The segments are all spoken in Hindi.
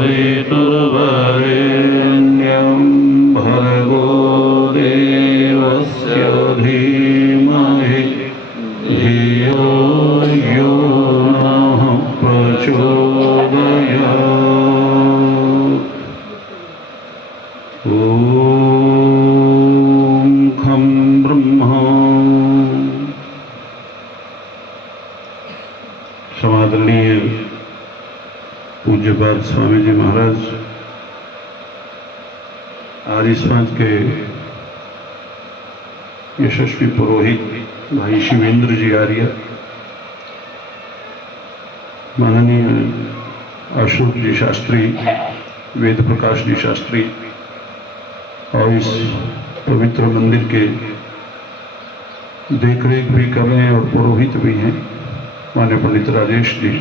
सवितुर्वरेण्यं भर्गो देवस्य धीमहि धियो यो नः प्रचोदयात्। ॐ खं ब्रह्मा। समादरणीय पूज्यपाद स्वामी जी महाराज, आर्य समाज के यशस्वी पुरोहित भाई शिवेंद्र जी आर्य, माननीय अशोक जी शास्त्री, वेद प्रकाश जी शास्त्री और इस पवित्र मंदिर के देखरेख भी कर रहे हैं और पुरोहित भी हैं माननीय पंडित राजेश जी,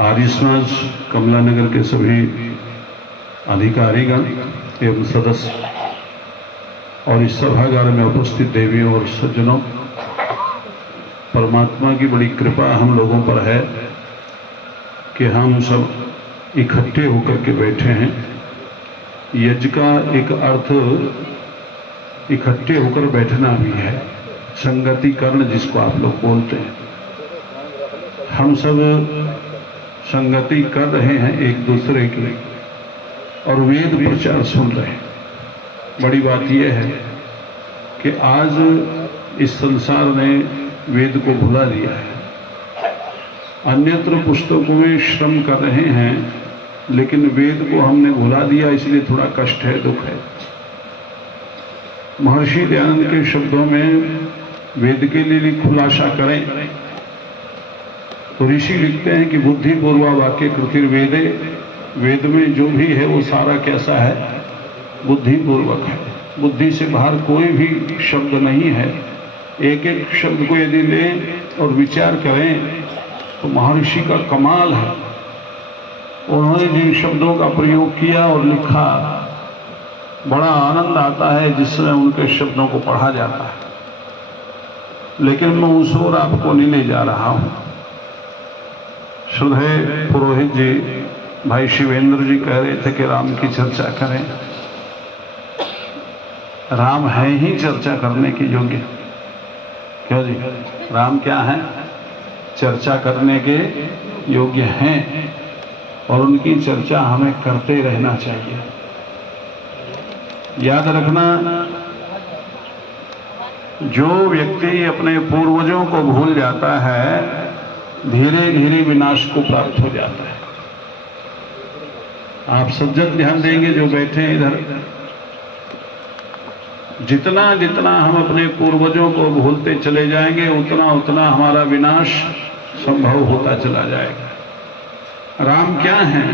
आर्य समाज कमला नगर के सभी अधिकारीगण एवं सदस्य और इस सभागार में उपस्थित देवियों और सज्जनों, परमात्मा की बड़ी कृपा हम लोगों पर है कि हम सब इकट्ठे होकर के बैठे हैं। यज्ञ का एक अर्थ इकट्ठे होकर बैठना भी है, संगति कर्ण जिसको आप लोग बोलते हैं। हम सब संगति कर रहे हैं एक दूसरे की और वेद प्रचार सुन रहे हैं। बड़ी बात यह है कि आज इस संसार ने वेद को भुला दिया है। अन्यत्र पुस्तकों में श्रम कर रहे हैं, लेकिन वेद को हमने भुला दिया, इसलिए थोड़ा कष्ट है, दुख है। महर्षि दयानंद के शब्दों में वेद के लिए खुलासा करें तो ऋषि लिखते हैं कि बुद्धि पूर्वा वाक्य कृतिर वेदे, वेद में जो भी है वो सारा कैसा है, बुद्धि पूर्वक है। बुद्धि से बाहर कोई भी शब्द नहीं है। एक एक शब्द को यदि लें और विचार करें तो महर्षि का कमाल है। उन्होंने जिन शब्दों का प्रयोग किया और लिखा, बड़ा आनंद आता है जिसमें उनके शब्दों को पढ़ा जाता है। लेकिन मैं उस ओर आपको नहीं ले जा रहा हूं। श्रद्धेय पुरोहित जी भाई शिवेंद्र जी कह रहे थे कि राम की चर्चा करें। राम है ही चर्चा करने के योग्य। क्यों जी? राम क्या है? चर्चा करने के योग्य हैं और उनकी चर्चा हमें करते रहना चाहिए। याद रखना, जो व्यक्ति अपने पूर्वजों को भूल जाता है धीरे धीरे विनाश को प्राप्त हो जाता है। आप सज्जन ध्यान देंगे जो बैठे हैं इधर, जितना जितना हम अपने पूर्वजों को भूलते चले जाएंगे उतना उतना हमारा विनाश संभव होता चला जाएगा। राम क्या है?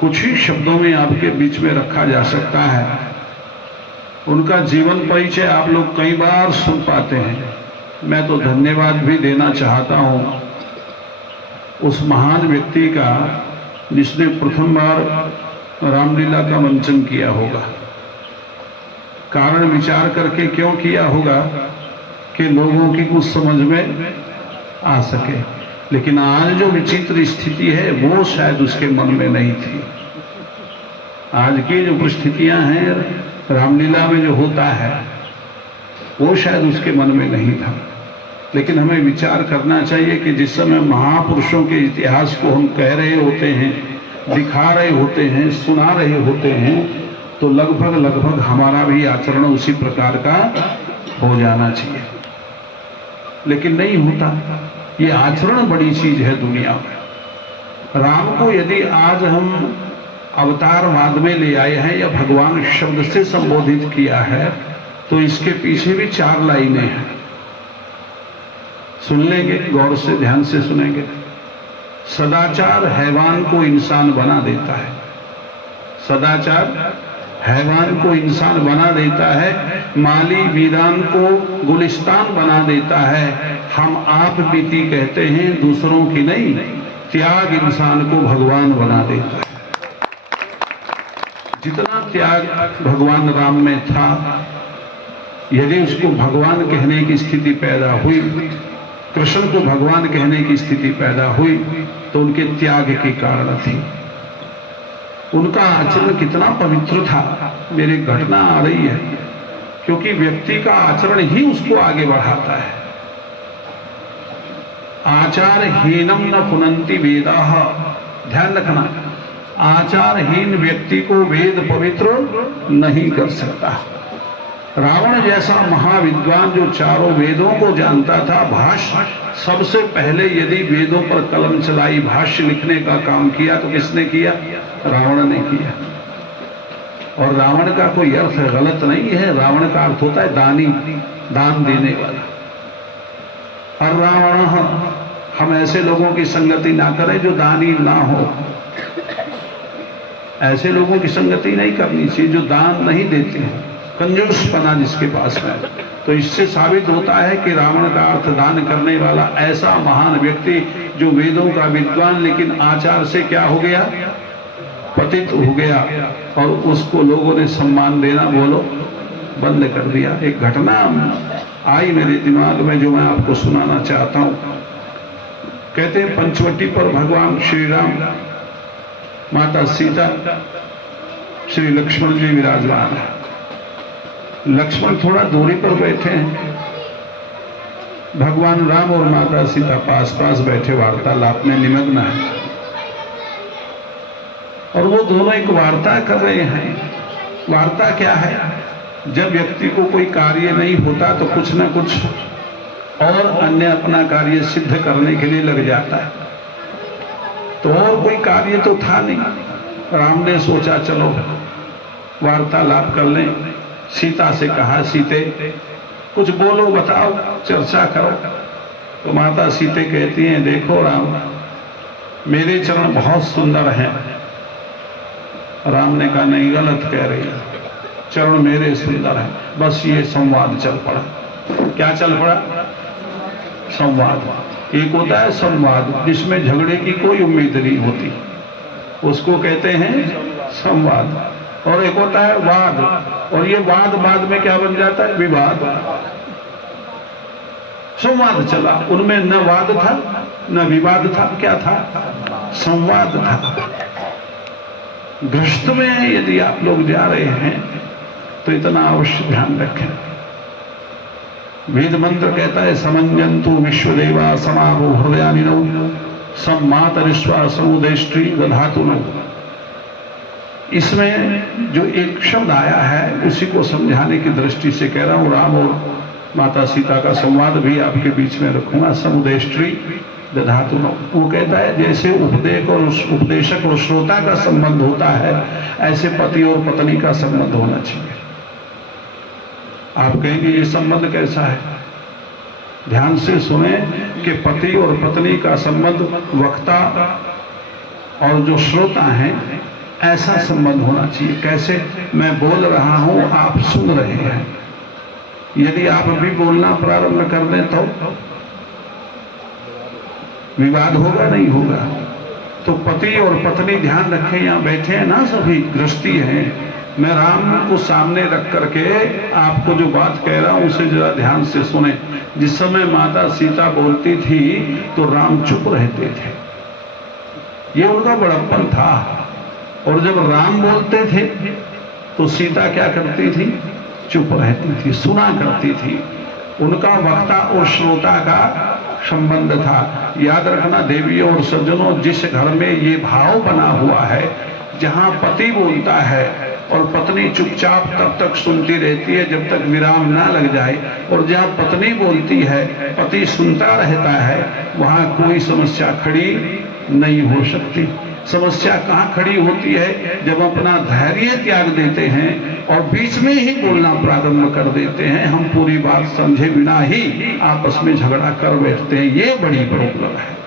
कुछ ही शब्दों में आपके बीच में रखा जा सकता है। उनका जीवन परिचय आप लोग कई बार सुन पाते हैं। मैं तो धन्यवाद भी देना चाहता हूं उस महान व्यक्ति का जिसने प्रथम बार रामलीला का मंचन किया होगा। कारण विचार करके क्यों किया होगा कि लोगों की कुछ समझ में आ सके। लेकिन आज जो विचित्र स्थिति है वो शायद उसके मन में नहीं थी। आज की जो परिस्थितियां हैं रामलीला में जो होता है वो शायद उसके मन में नहीं था। लेकिन हमें विचार करना चाहिए कि जिस समय महापुरुषों के इतिहास को हम कह रहे होते हैं, दिखा रहे होते हैं, सुना रहे होते हैं, तो लगभग लगभग हमारा भी आचरण उसी प्रकार का हो जाना चाहिए। लेकिन नहीं होता। ये आचरण बड़ी चीज है दुनिया में। राम को यदि आज हम अवतारवाद में ले आए हैं या भगवान शब्द से संबोधित किया है तो इसके पीछे भी 4 लाइनें हैं। सुन लेंगे, गौर से ध्यान से सुनेंगे। सदाचार हैवान को इंसान बना देता है। सदाचार हैवान को इंसान बना देता है। माली वीरान को गुलिस्तान बना देता है। हम आप बीती कहते हैं, दूसरों की नहीं। त्याग इंसान को भगवान बना देता है। जितना त्याग भगवान राम में था, यदि उसको भगवान कहने की स्थिति पैदा हुई, कृष्ण को भगवान कहने की स्थिति पैदा हुई, तो उनके त्याग के कारण थी। उनका आचरण कितना पवित्र था, मेरी घटना आ रही है, क्योंकि व्यक्ति का आचरण ही उसको आगे बढ़ाता है। आचारहीनम न पुनंति वेदाः, ध्यान रखना, आचारहीन व्यक्ति को वेद पवित्र नहीं कर सकता। रावण जैसा महाविद्वान जो चारों वेदों को जानता था, भाष्य सबसे पहले यदि वेदों पर कलम चलाई, भाष्य लिखने का काम किया तो किसने किया? रावण ने किया। और रावण का कोई अर्थ गलत नहीं है, रावण का अर्थ होता है दानी, दान देने वाला। और रावण, हम ऐसे लोगों की संगति ना करें जो दानी ना हो, ऐसे लोगों की संगति नहीं करनी चाहिए जो दान नहीं देते हैं, कंजूसपना जिसके पास है। तो इससे साबित होता है कि रावण का अर्थ दान करने वाला ऐसा महान व्यक्ति जो वेदों का विद्वान लेकिन आचार से क्या हो गया? पतित हो गया, और उसको लोगों ने सम्मान देना बोलो बंद कर दिया। एक घटना आई मेरे दिमाग में जो मैं आपको सुनाना चाहता हूं। कहते हैं पंचवटी पर भगवान श्री राम, माता सीता, श्री लक्ष्मण जी विराजमान है। लक्ष्मण थोड़ा दूरी पर बैठे हैं, भगवान राम और माता सीता पास पास बैठे वार्तालाप में निमग्न है, और वो दोनों एक वार्ता कर रहे हैं। वार्ता क्या है? जब व्यक्ति को कोई कार्य नहीं होता तो कुछ न कुछ और अन्य अपना कार्य सिद्ध करने के लिए लग जाता है। तो और कोई कार्य तो था नहीं। राम ने सोचा चलो वार्तालाप कर लें। सीता से कहा, सीते कुछ बोलो, बताओ, चर्चा करो। तो माता सीते कहती हैं, देखो राम, मेरे चरण बहुत सुंदर हैं। राम ने कहा, नहीं, गलत कह रही है, चरण मेरे सुंदर हैं। बस ये संवाद चल पड़ा। क्या चल पड़ा? संवाद। एक होता है संवाद जिसमें झगड़े की कोई उम्मीद नहीं होती, उसको कहते हैं संवाद। और एक होता है वाद, और ये वाद बाद में क्या बन जाता है? विवाद। संवाद चला, उनमें न वाद था न विवाद था, क्या था? संवाद था। गृहस्थ में यदि आप लोग जा रहे हैं तो इतना अवश्य ध्यान रखें। वेद मंत्र कहता है, समंजंतु विश्वदेवा समाभो हृदयानिनौ सम्मातरिष्वा समुदेष्ट्री दधातु नौ। इसमें जो एक शब्द आया है उसी को समझाने की दृष्टि से कह रहा हूं। राम और माता सीता का संवाद भी आपके बीच में रखूंगा। समुदेष्ट्री दधातु नौ, वो कहता है जैसे उपदेशक और श्रोता का संबंध होता है, ऐसे पति और पत्नी का संबंध होना चाहिए। आप कहेंगे ये संबंध कैसा है? ध्यान से सुने कि पति और पत्नी का संबंध वक्ता और जो श्रोता हैं ऐसा संबंध होना चाहिए। कैसे? मैं बोल रहा हूं, आप सुन रहे हैं। यदि आप भी बोलना प्रारंभ कर दें तो विवाद होगा? नहीं होगा। तो पति और पत्नी, ध्यान रखें, यहां बैठे हैं ना, सभी गृहस्थी हैं। मैं राम को सामने रख करके आपको जो बात कह रहा हूं उसे जरा ध्यान से सुने। जिस समय माता सीता बोलती थी तो राम चुप रहते थे, ये उनका बड़प्पन था। और जब राम बोलते थे तो सीता क्या करती थी? चुप रहती थी, सुना करती थी। उनका वक्ता और श्रोता का संबंध था। याद रखना देवियों और सज्जनों, जिस घर में ये भाव बना हुआ है, जहां पति बोलता है और पत्नी चुपचाप तब तक सुनती रहती है जब तक विराम ना लग जाए, और जहां पत्नी बोलती है पति सुनता रहता है, वहां कोई समस्या खड़ी नहीं हो सकती। समस्या कहाँ खड़ी होती है? जब अपना धैर्य त्याग देते हैं और बीच में ही बोलना प्रारंभ कर देते हैं, हम पूरी बात समझे बिना ही आपस में झगड़ा कर बैठते हैं। ये बड़ी प्रॉब्लम है।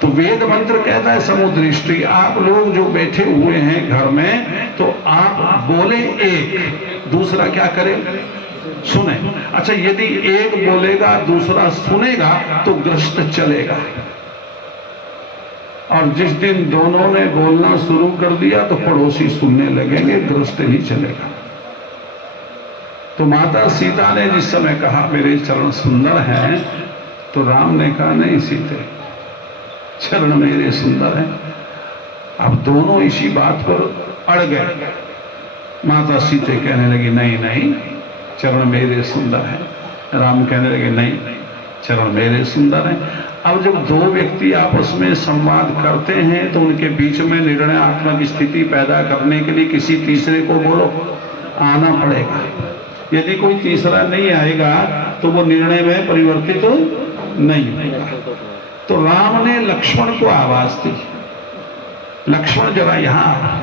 तो वेद मंत्र कहता है समुदृष्टि। आप लोग जो बैठे हुए हैं घर में, तो आप बोले एक, दूसरा क्या करे? सुने। अच्छा, यदि एक बोलेगा दूसरा सुनेगा तो गृहस्थ चलेगा, और जिस दिन दोनों ने बोलना शुरू कर दिया तो पड़ोसी सुनने लगेंगे, गृहस्थ नहीं चलेगा। तो माता सीता ने जिस समय कहा मेरे चरण सुंदर हैं, तो राम ने कहा नहीं सीते, चरण मेरे सुंदर हैं। अब दोनों इसी बात पर अड़ गए। माता सीते कहने लगी नहीं नहीं, चरण मेरे सुंदर हैं। राम कहने लगे नहीं, चरण मेरे सुंदर हैं। अब जब दो व्यक्ति आपस में संवाद करते हैं तो उनके बीच में निर्णयात्मक स्थिति पैदा करने के लिए किसी तीसरे को बोलो आना पड़ेगा। यदि कोई तीसरा नहीं आएगा तो वो निर्णय में परिवर्तित तो नहीं होगा। तो राम ने लक्ष्मण को आवाज दी, लक्ष्मण जरा यहां।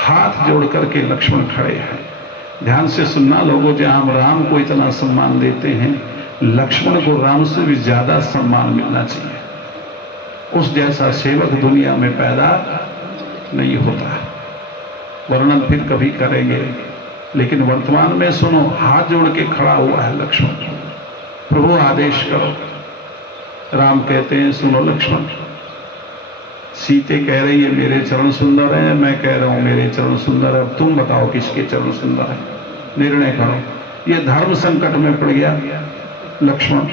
हाथ जोड़ करके लक्ष्मण खड़े हैं। ध्यान से सुनना लोगों, जहां हम राम को इतना सम्मान देते हैं, लक्ष्मण को राम से भी ज्यादा सम्मान मिलना चाहिए। उस जैसा सेवक दुनिया में पैदा नहीं होता। वर्णन फिर कभी करेंगे, लेकिन वर्तमान में सुनो। हाथ जोड़ के खड़ा हुआ है लक्ष्मण, प्रभु आदेश करो। राम कहते हैं सुनो लक्ष्मण, सीते कह रही है मेरे चरण सुंदर हैं, मैं कह रहा हूं मेरे चरण सुंदर है। अब तुम बताओ किसके चरण सुंदर है, निर्णय करो। ये धर्म संकट में पड़ गया लक्ष्मण।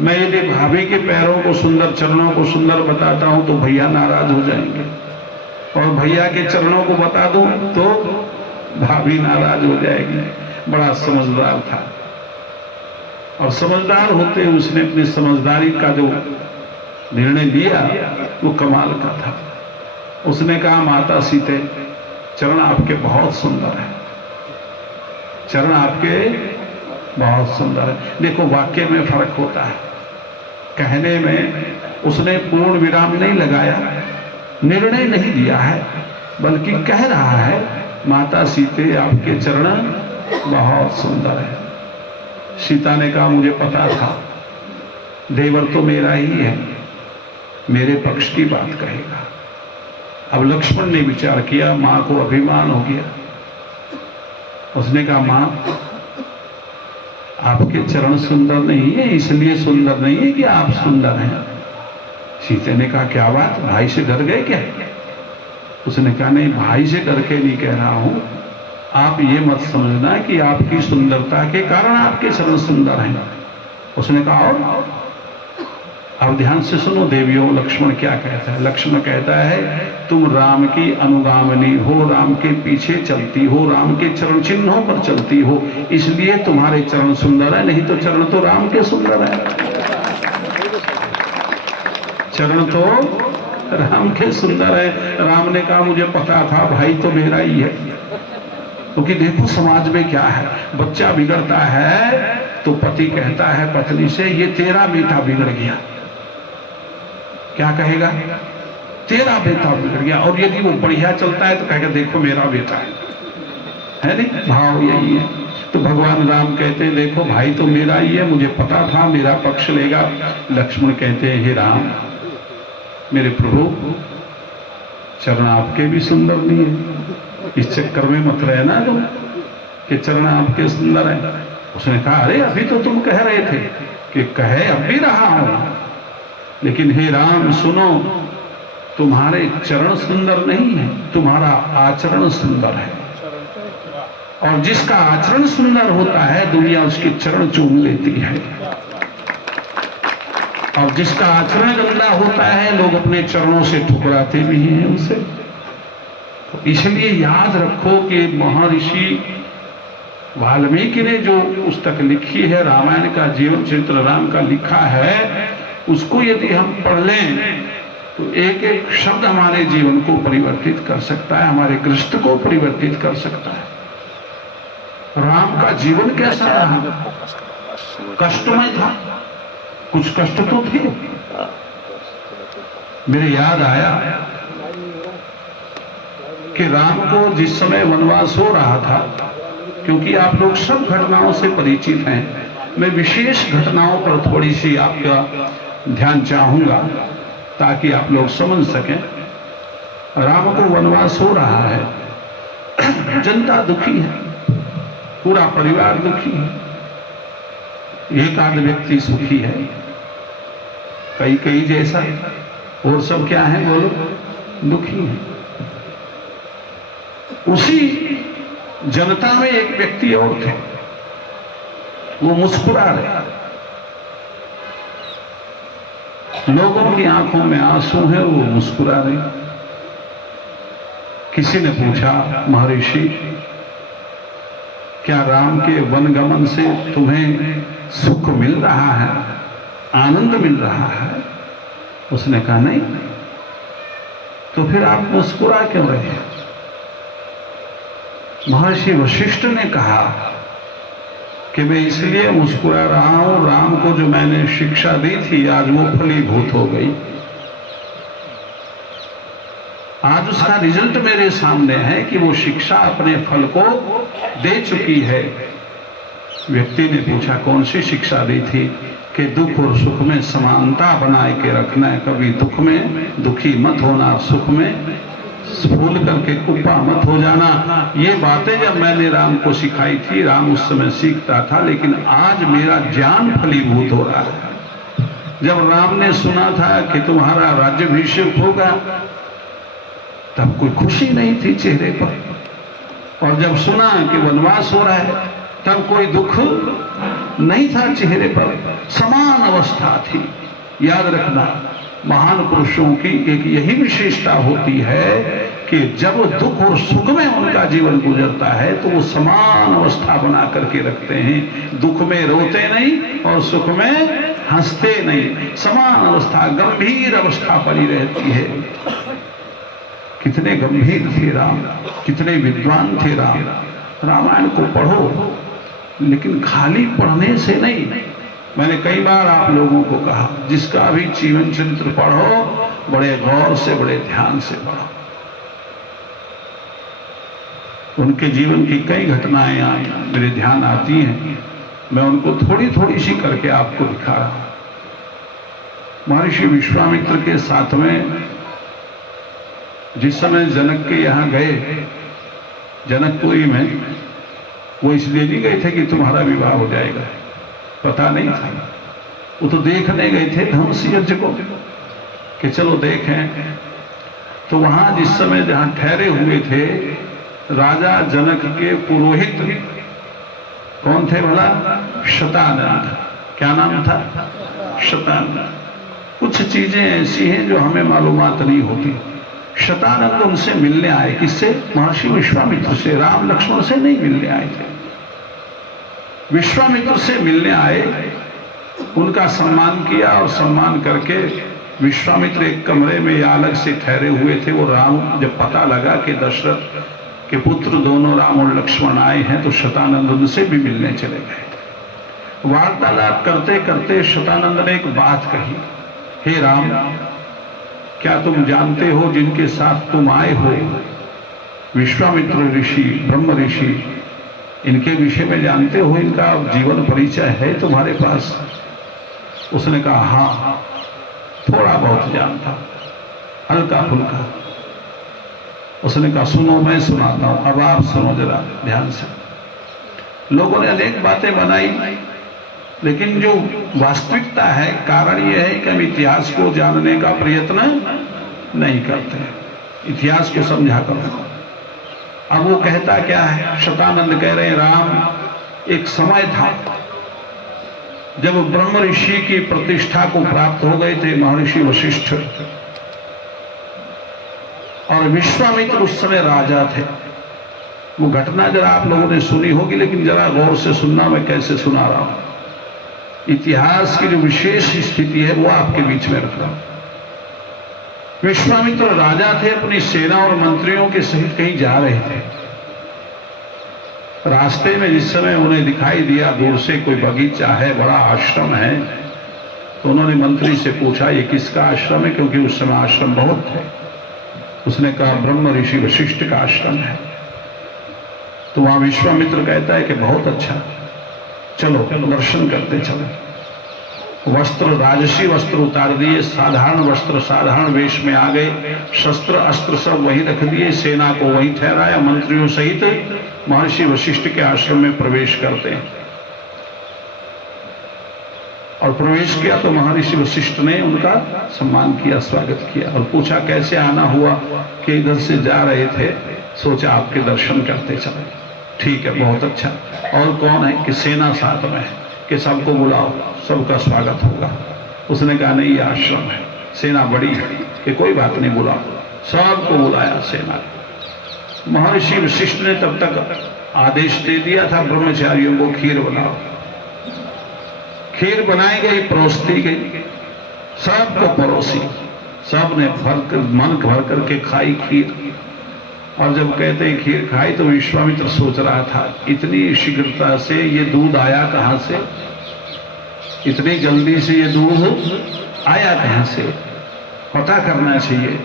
मैं यदि भाभी के पैरों को सुंदर, चरणों को सुंदर बताता हूं तो भैया नाराज हो जाएंगे, और भैया के चरणों को बता दूं तो भाभी नाराज हो जाएगी। बड़ा समझदार था, और समझदार होते हुए उसने अपनी समझदारी का जो निर्णय लिया वो कमाल का था। उसने कहा माता सीते, चरण आपके बहुत सुंदर है, चरण आपके बहुत सुंदर है। देखो वाक्य में फर्क होता है। कहने में उसने पूर्ण विराम नहीं लगाया, निर्णय नहीं दिया है, बल्कि कह रहा है माता सीते आपके चरण बहुत सुंदर है। सीता ने कहा मुझे पता था, देवर तो मेरा ही है, मेरे पक्ष की बात कहेगा। अब लक्ष्मण ने विचार किया, मां को अभिमान हो गया। उसने कहा मां, आपके चरण सुंदर नहीं है, इसलिए सुंदर नहीं है कि आप सुंदर हैं। सीते ने कहा क्या बात, भाई से डर गए क्या? उसने कहा नहीं, भाई से डर के नहीं कह रहा हूं, आप ये मत समझना कि आपकी सुंदरता के कारण आपके चरण सुंदर हैं। उसने कहा और? अब ध्यान से सुनो देवियों, लक्ष्मण क्या कहता है। लक्ष्मण कहता है तुम राम की अनुगामिनी हो, राम के पीछे चलती हो, राम के चरण चिन्हों पर चलती हो, इसलिए तुम्हारे चरण सुंदर है, नहीं तो चरण तो राम के सुंदर है, चरण तो राम के सुंदर है। राम ने कहा मुझे पता था, भाई तो मेरा ही है। क्योंकि देखो समाज में क्या है, बच्चा बिगड़ता है तो पति कहता है पत्नी से ये तेरा बेटा बिगड़ गया। क्या कहेगा? तेरा बेटा बिगड़ गया। और यदि वो बढ़िया चलता है तो कहेगा देखो मेरा बेटा है नहीं, भाव यही है। तो भगवान राम कहते हैं देखो भाई तो मेरा ही है, मुझे पता था मेरा पक्ष लेगा। लक्ष्मण कहते हैं हे राम, मेरे प्रभु चरण आपके भी सुंदर नहीं है, इस चक्कर में मत रहना तुम कि चरण आपके सुंदर है। उसने कहा अरे अभी तो तुम कह रहे थे कि कहे अब भी रहा हूं, लेकिन हे राम सुनो, तुम्हारे चरण सुंदर नहीं है, तुम्हारा आचरण सुंदर है। और जिसका आचरण सुंदर होता है दुनिया उसके चरण चूम लेती है, और जिसका आचरण गंदा होता है लोग अपने चरणों से ठुकराते भी हैं उसे। तो इसलिए याद रखो कि महर्षि वाल्मीकि ने जो पुस्तक लिखी है, रामायण का जीवन चरित्र राम का लिखा है, उसको यदि हम पढ़ लें तो एक एक शब्द हमारे जीवन को परिवर्तित कर सकता है, हमारे गृहस्थ को परिवर्तित कर सकता है। राम का जीवन कैसा रहा? कष्टमय था, कुछ कष्ट तो थे। मेरे याद आया कि राम को जिस समय वनवास हो रहा था, क्योंकि आप लोग सब घटनाओं से परिचित हैं, मैं विशेष घटनाओं पर थोड़ी सी आपका ध्यान चाहूंगा ताकि आप लोग समझ सकें। राम को वनवास हो रहा है, जनता दुखी है, पूरा परिवार दुखी है, एक आध व्यक्ति सुखी है, कई कई जैसा, और सब क्या है बोलो, दुखी है। उसी जनता में एक व्यक्ति और थे, वो मुस्कुरा रहे। लोगों की आंखों में आंसू है, वो मुस्कुरा रहे। किसी ने पूछा, महर्षि क्या राम के वनगमन से तुम्हें सुख मिल रहा है, आनंद मिल रहा है? उसने कहा नहीं। तो फिर आप मुस्कुरा क्यों रहे हैं? महर्षि वशिष्ठ ने कहा कि मैं इसलिए मुस्कुरा रहा हूं, राम को जो मैंने शिक्षा दी थी आज वो फलीभूत हो गई। आज उसका रिजल्ट मेरे सामने है कि वो शिक्षा अपने फल को दे चुकी है। व्यक्ति ने पूछा, कौन सी शिक्षा दी थी? कि दुख और सुख में समानता बनाए के रखना है, कभी दुख में दुखी मत होना, सुख में फूल करके कुप्पा मत हो जाना। ये बातें जब मैंने राम को सिखाई थी, राम उस समय सीखता था, लेकिन आज मेरा ज्ञान फलीभूत हो रहा है। जब राम ने सुना था कि तुम्हारा राज्याभिषेक होगा, तब कोई खुशी नहीं थी चेहरे पर, और जब सुना कि वनवास हो रहा है तब कोई दुख नहीं था चेहरे पर, समान अवस्था थी। याद रखना, महान पुरुषों की एक यही विशेषता होती है कि जब दुख और सुख में उनका जीवन गुजरता है तो वो समान अवस्था बना करके रखते हैं। दुख में रोते नहीं और सुख में हंसते नहीं, समान अवस्था, गंभीर अवस्था बनी रहती है। कितने गंभीर थे राम, कितने विद्वान थे राम। रामायण को पढ़ो, लेकिन खाली पढ़ने से नहीं। मैंने कई बार आप लोगों को कहा, जिसका भी जीवन चरित्र पढ़ो, बड़े गौर से, बड़े ध्यान से पढ़ो। उनके जीवन की कई घटनाएं मेरे ध्यान आती हैं, मैं उनको थोड़ी थोड़ी सी करके आपको दिखा रहा हूं। महर्षि विश्वामित्र के साथ में जिस समय जनक के यहाँ गए, जनकपुरी में, वो इसलिए नहीं गए थे कि तुम्हारा विवाह हो जाएगा, पता नहीं था। वो तो देखने गए थे धनुष यज्ञ को, कि चलो देखें। तो वहां जिस समय जहां ठहरे हुए थे, राजा जनक के पुरोहित कौन थे भला? शतानंद। क्या नाम था? शतानंद। कुछ चीजें ऐसी हैं जो हमें मालूमात नहीं होती। शतानंद उनसे मिलने आए, किससे? महर्षि विश्वामित्र से। राम लक्ष्मण से नहीं मिलने आए थे, विश्वामित्र से मिलने आए। उनका सम्मान किया और सम्मान करके विश्वामित्र एक कमरे में या अलग से ठहरे हुए थे। वो राम, जब पता लगा कि दशरथ के पुत्र दोनों राम और लक्ष्मण आए हैं, तो शतानंद उनसे भी मिलने चले गए। वार्तालाप करते करते शतानंद ने एक बात कही, हे राम, क्या तुम जानते हो जिनके साथ तुम आए हो, विश्वामित्र ऋषि, ब्रह्म ऋषि, इनके विषय में जानते हो? इनका जीवन परिचय है तुम्हारे पास? उसने कहा, हाँ, थोड़ा बहुत जानता, हल्का फुल्का। उसने कहा, सुनो, मैं सुनाता हूं, अब आप सुनो जरा ध्यान से। लोगों ने अनेक बातें बनाई, लेकिन जो वास्तविकता है, कारण यह है कि हम इतिहास को जानने का प्रयत्न नहीं करते, इतिहास को समझा करो। अब वो कहता क्या है? शतानंद कह रहे हैं, राम, एक समय था जब ब्रह्म ऋषि की प्रतिष्ठा को प्राप्त हो गए थे महर्षि वशिष्ठ, और विश्वामित्र उस समय राजा थे। वो घटना जरा आप लोगों ने सुनी होगी, लेकिन जरा गौर से सुनना, मैं कैसे सुना रहा हूं। इतिहास की जो विशेष स्थिति है वो आपके बीच में रख रहा हूं। विश्वामित्र राजा थे, अपनी सेना और मंत्रियों के सहित कहीं जा रहे थे। रास्ते में जिस समय उन्हें दिखाई दिया दूर से कोई बगीचा है, बड़ा आश्रम है, तो उन्होंने मंत्री से पूछा, ये किसका आश्रम है? क्योंकि उस समय आश्रम बहुत थे। उसने कहा, ब्रह्म ऋषि वशिष्ठ का आश्रम है। तो वहां विश्वामित्र कहता है कि बहुत अच्छा, चलो दर्शन करते चलो। वस्त्र, राजसी वस्त्र उतार दिए, साधारण वस्त्र, साधारण वेश में आ गए, शस्त्र अस्त्र सब वहीं रख दिए, सेना को वहीं ठहराया, मंत्रियों सहित महर्षि वशिष्ठ के आश्रम में प्रवेश करते हैं। और प्रवेश किया तो महर्षि वशिष्ठ ने उनका सम्मान किया, स्वागत किया, और पूछा कैसे आना हुआ? कि इधर से जा रहे थे, सोचा आपके दर्शन करते चले। ठीक है, बहुत अच्छा। और कौन है? कि सेना साथ में है, कि सबको बुलाओ, सबका स्वागत होगा। उसने कहा नहीं, ये आश्रम है, सेना बड़ी है, कि कोई बात नहीं, बुलाओ। सबको बुलाया सेना। महर्षि वशिष्ठ ने तब तक आदेश दे दिया था ब्रह्मचारियों को, खीर बनाओ। खीर बनाई गई, परोसती गई, सबको परोसी, सब ने मन भर करके खाई खीर। और जब कहते हैं खीर खाई तो विश्वामित्र सोच रहा था, इतनी शीघ्रता से ये दूध आया कहां से, इतनी जल्दी से ये दूध आया कहां से, पता करना चाहिए।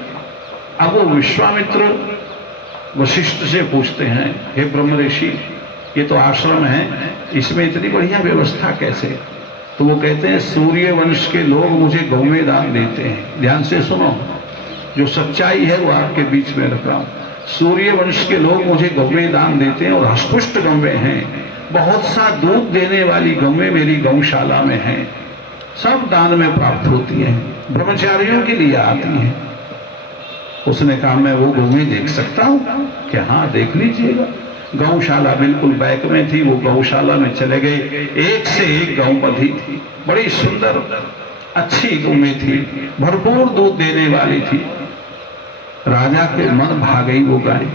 अब वो विश्वामित्र वशिष्ठ से पूछते हैं, हे ब्रह्म ऋषि, ये तो आश्रम है, इसमें इतनी बढ़िया व्यवस्था कैसे? तो वो कहते हैं, सूर्य वंश के लोग मुझे गौवें दान देते हैं। ध्यान से सुनो, जो सच्चाई है वो आपके बीच में रख रहा हूं। सूर्य वंश के लोग मुझे गौवें दान देते हैं और हष्टपुष्ट गौवें हैं, बहुत सा दूध देने वाली गौवें मेरी गौशाला में हैं, सब दान में प्राप्त होती हैं, ब्रह्मचारियों के लिए आती हैं। उसने कहा, मैं वो गौवें देख सकता हूं? कि हाँ, देख लीजिएगा। गौशाला बिल्कुल बैक में थी, वो गौशाला में चले गए। एक से एक गौ बंधी थी, बड़ी सुंदर अच्छी गौवें थी, भरपूर दूध देने वाली थी। राजा के मन भा गई वो गाय।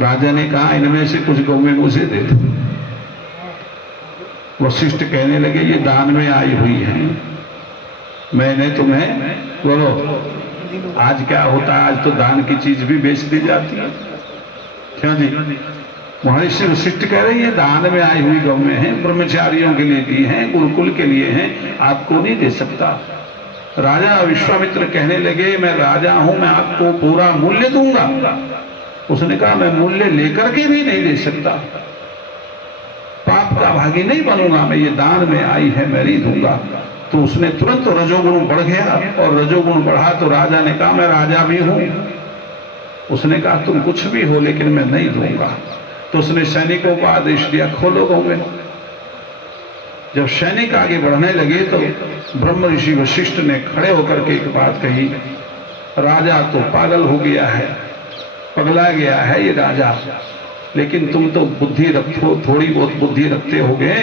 राजा ने कहा, इनमें से कुछ गौवें मुझे दे दो। वशिष्ठ कहने लगे, ये दान में आई हुई है, मैंने तुम्हें, बोलो आज क्या होता है, आज तो दान की चीज भी बेच दी जाती है, क्यों जी? महर्षि वशिष्ठ कह रहे हैं, ये दान में आई हुई गौवें हैं, ब्रह्मचारियों के लिए दी हैं, गुरुकुल के लिए हैं, आपको नहीं दे सकता। राजा विश्वामित्र कहने लगे, मैं राजा हूं, मैं आपको पूरा मूल्य दूंगा। उसने कहा, मैं मूल्य लेकर के भी नहीं दे सकता, पाप का भागी नहीं बनूंगा मैं, ये दान में आई है, मैं नहीं दूंगा। तो उसने तुरंत रजोगुण बढ़ गया, और रजोगुण बढ़ा तो राजा ने कहा, मैं राजा भी हूं। उसने कहा, तुम कुछ भी हो, लेकिन मैं नहीं दूंगा। तो उसने सैनिकों को आदेश दिया, खोलो गौवें। जब सैनिक आगे बढ़ने लगे तो ब्रह्म ऋषि वशिष्ठ ने खड़े होकर के एक बात कही, राजा तो पागल हो गया है, पगला गया है ये राजा, लेकिन तुम तो बुद्धि रखो, थोड़ी बहुत बुद्धि रखते होगे।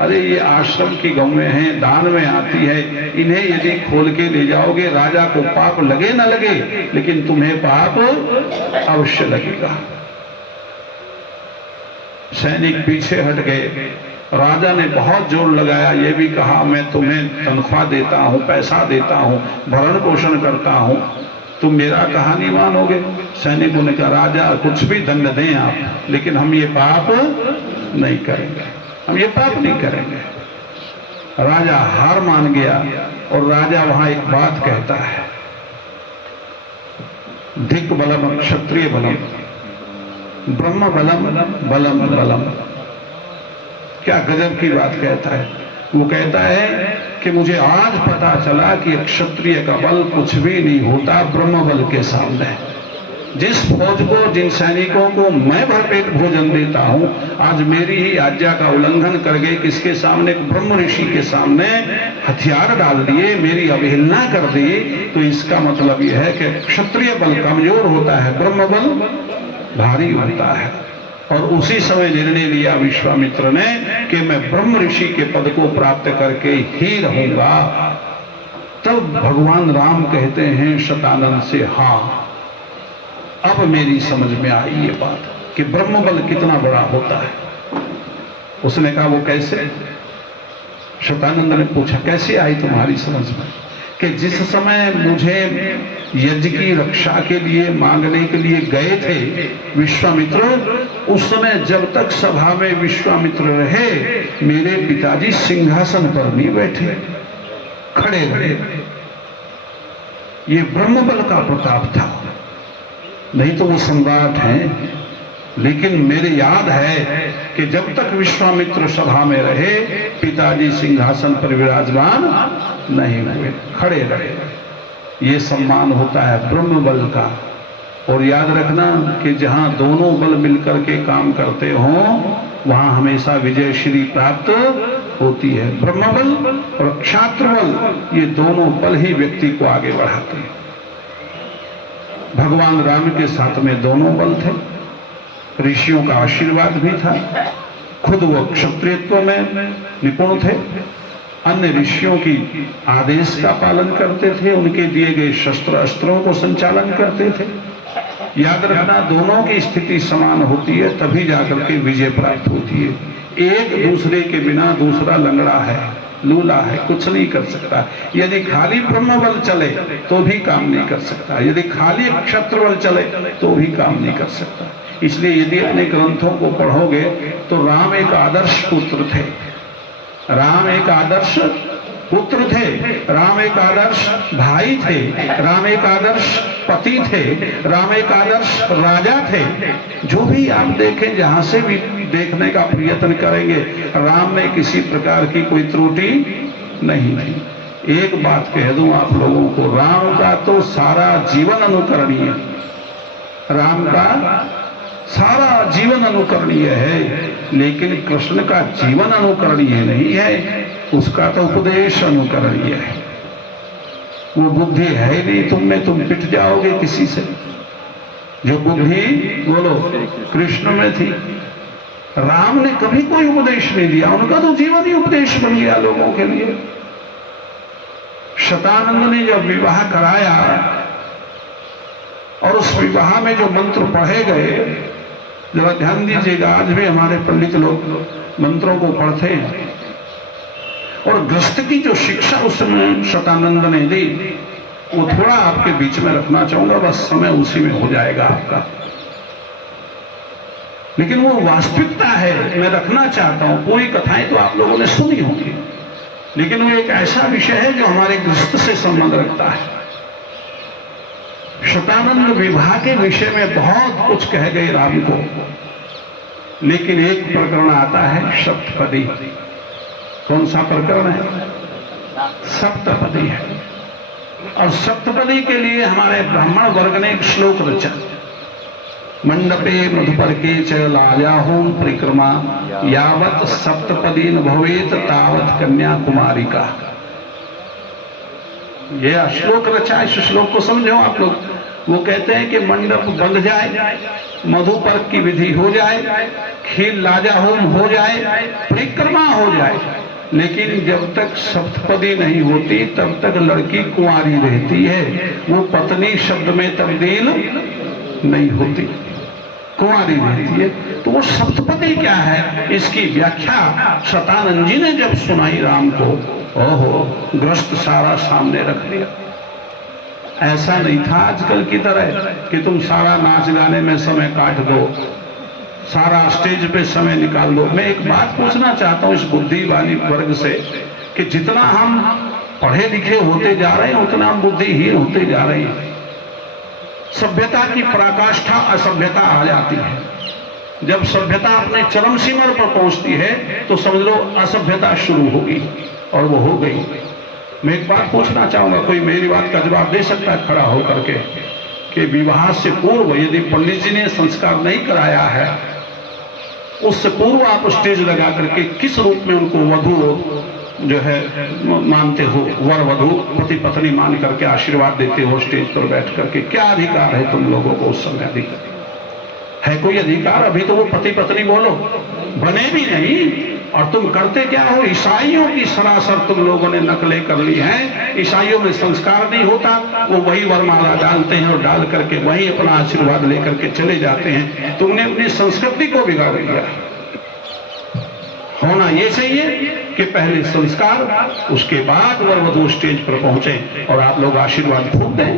अरे ये आश्रम की गौवें हैं, दान में आती है, इन्हें यदि खोल के ले जाओगे, राजा को पाप लगे ना लगे, लेकिन तुम्हें पाप अवश्य लगेगा। सैनिक पीछे हट गए। राजा ने बहुत जोर लगाया, ये भी कहा, मैं तुम्हें तनख्वाह देता हूं, पैसा देता हूं, भरण पोषण करता हूं, तुम मेरा कहा नहीं मानोगे। सैनिकों ने कहा, राजा कुछ भी दंड दें आप, लेकिन हम ये पाप नहीं करेंगे, हम ये पाप नहीं करेंगे। राजा हार मान गया, और राजा वहां एक बात कहता है, धिक बलम क्षत्रिय बलम, ब्रह्म बलम बलम बलम। क्या गजब की बात कहता है। वो कहता है कि मुझे आज पता चला कि क्षत्रिय का बल कुछ भी नहीं होता ब्रह्म बल के सामने। जिस फौज को, जिन सैनिकों को मैं भरपेट भोजन देता हूं, आज मेरी ही आज्ञा का उल्लंघन कर गए, किसके सामने? ब्रह्म ऋषि के सामने हथियार डाल दिए, मेरी अवहेलना कर दी। तो इसका मतलब यह है कि क्षत्रिय बल कमजोर होता है, ब्रह्म बल भारी होता है। और उसी समय निर्णय लिया विश्वामित्र ने कि मैं ब्रह्म ऋषि के पद को प्राप्त करके ही रहूंगा। तब भगवान राम कहते हैं शतानंद से, हाँ अब मेरी समझ में आई ये बात कि ब्रह्म बल कितना बड़ा होता है। उसने कहा, वो कैसे? शतानंद ने पूछा, कैसे आई तुम्हारी समझ में? कि जिस समय मुझे यज्ञ की रक्षा के लिए मांगने के लिए गए थे विश्वामित्र, उस समय जब तक सभा में विश्वामित्र रहे, मेरे पिताजी सिंहासन पर नहीं बैठे, खड़े रहे। ये ब्रह्म बल का प्रताप था, नहीं तो वो सम्राट हैं। लेकिन मेरे याद है कि जब तक विश्वामित्र सभा में रहे, पिताजी सिंहासन पर विराजमान नहीं हुए, खड़े रहे। ये सम्मान होता है ब्रह्म बल का। और याद रखना कि जहां दोनों बल मिलकर के काम करते हों, वहां हमेशा विजय श्री प्राप्त होती है। ब्रह्म बल और क्षात्र बल, ये दोनों बल ही व्यक्ति को आगे बढ़ाते हैं। भगवान राम के साथ में दोनों बल थे, ऋषियों का आशीर्वाद भी था, खुद वो क्षत्रियत्व में निपुण थे, अन्य ऋषियों की आदेश का पालन करते थे, उनके दिए गए शस्त्र अस्त्रों को संचालन करते थे। याद रखना, दोनों की स्थिति समान होती है तभी जाकर के विजय प्राप्त होती है। एक दूसरे के बिना दूसरा लंगड़ा है, लूला है, कुछ नहीं कर सकता। यदि खाली ब्रह्म बल चले तो भी काम नहीं कर सकता, यदि खाली क्षत्र बल चले तो भी काम नहीं कर सकता। इसलिए यदि अपने ग्रंथों को पढ़ोगे तो राम एक आदर्श पुत्र थे, राम एक आदर्श पुत्र थे, राम एक आदर्श भाई थे, राम एक आदर्श पति थे, राम एक आदर्श राजा थे। जो भी आप देखें, जहां से भी देखने का प्रयत्न करेंगे, राम में किसी प्रकार की कोई त्रुटि नहीं थी। एक बात कह दूं आप लोगों को, राम का तो सारा जीवन अनुकरणीय, राम का सारा जीवन अनुकरणीय है, लेकिन कृष्ण का जीवन अनुकरणीय नहीं है, उसका तो उपदेश अनुकरणीय है। वो बुद्धि है नहीं तुम में, तुम पिट जाओगे किसी से। जो बुद्धि बोलो कृष्ण में थी, राम ने कभी कोई उपदेश नहीं दिया, उनका तो जीवन ही उपदेश बन गया लोगों के लिए। शतानंद ने जब विवाह कराया और उस विवाह में जो मंत्र पढ़े गए, जरा ध्यान दीजिएगा, आज भी हमारे पंडित लोग मंत्रों को पढ़ते हैं। और गृहस्थ की जो शिक्षा उस समय शतानंद ने दी, वो थोड़ा आपके बीच में रखना चाहूंगा, बस समय उसी में हो जाएगा आपका। लेकिन वो वास्तविकता है, मैं रखना चाहता हूं। पूरी कथाएं तो आप लोगों ने सुनी होंगी, लेकिन वो एक ऐसा विषय है जो हमारे गृहस्थ से संबंध रखता है। शतानंद विवाह के विषय में बहुत कुछ कह गए राम को, लेकिन एक प्रकरण आता है सप्तपदी। कौन सा प्रकरण है? सप्तपदी है। और सप्तपदी के लिए हमारे ब्राह्मण वर्ग ने एक श्लोक रचा, मंडपे मधुपर्के च लाजाहूं परिक्रमा यावत सप्तपदी न भवेत तावत कन्याकुमारी का। यह श्लोक रचा, इस श्लोक को समझो आप लोग। वो कहते हैं कि मंडप बंध जाए, मधुपर्क की विधि हो जाए, खीर लाजाहूम हो जाए, परिक्रमा हो जाए, लेकिन जब तक सप्तपदी नहीं होती तब तक लड़की कुंवारी रहती है, वो पत्नी शब्द में तब्दील नहीं होती, कुंवारी रहती है। तो वो सप्तपदी क्या है, इसकी व्याख्या शतानंद जी ने जब सुनाई राम को, ओहो, ग्रस्त सारा सामने रख दिया। ऐसा नहीं था आजकल की तरह कि तुम सारा नाच गाने में समय काट दो, सारा स्टेज पे समय निकाल दो। मैं एक बात पूछना चाहता हूं इस बुद्धिवाली वर्ग से कि जितना हम पढ़े लिखे होते जा रहे हैं उतना हम बुद्धिहीन होते जा रहे हैं। सभ्यता की पराकाष्ठा असभ्यता आ जाती है। जब सभ्यता अपने चरम सीमा पर पहुंचती है तो समझ लो असभ्यता शुरू होगी, और वो हो गई। मैं एक बात पूछना चाहूंगा, कोई मेरी बात का जवाब दे सकता है खड़ा होकर के, कि विवाह से पूर्व यदि पंडित जी ने संस्कार नहीं कराया है, उससे पूर्व आप स्टेज लगा करके किस रूप में उनको वधु जो है मानते हो, वर वधु पति पत्नी मान करके आशीर्वाद देते हो स्टेज पर बैठ करके? क्या अधिकार है तुम लोगों को उस समय? अधिकार है कोई अधिकार? अभी तो वो पति पत्नी बोलो बने भी नहीं, और तुम करते क्या हो? ईसाइयों की सरासर तुम लोगों ने नकलें कर ली हैं। ईसाइयों में संस्कार नहीं होता, वो वही वरमाला डालते हैं और डाल करके वही अपना आशीर्वाद लेकर के चले जाते हैं। तुमने अपनी संस्कृति को बिगाड़ दिया। होना ये चाहिए कि पहले संस्कार, उसके बाद वर वधू स्टेज पर पहुंचे और आप लोग आशीर्वाद खूब दें।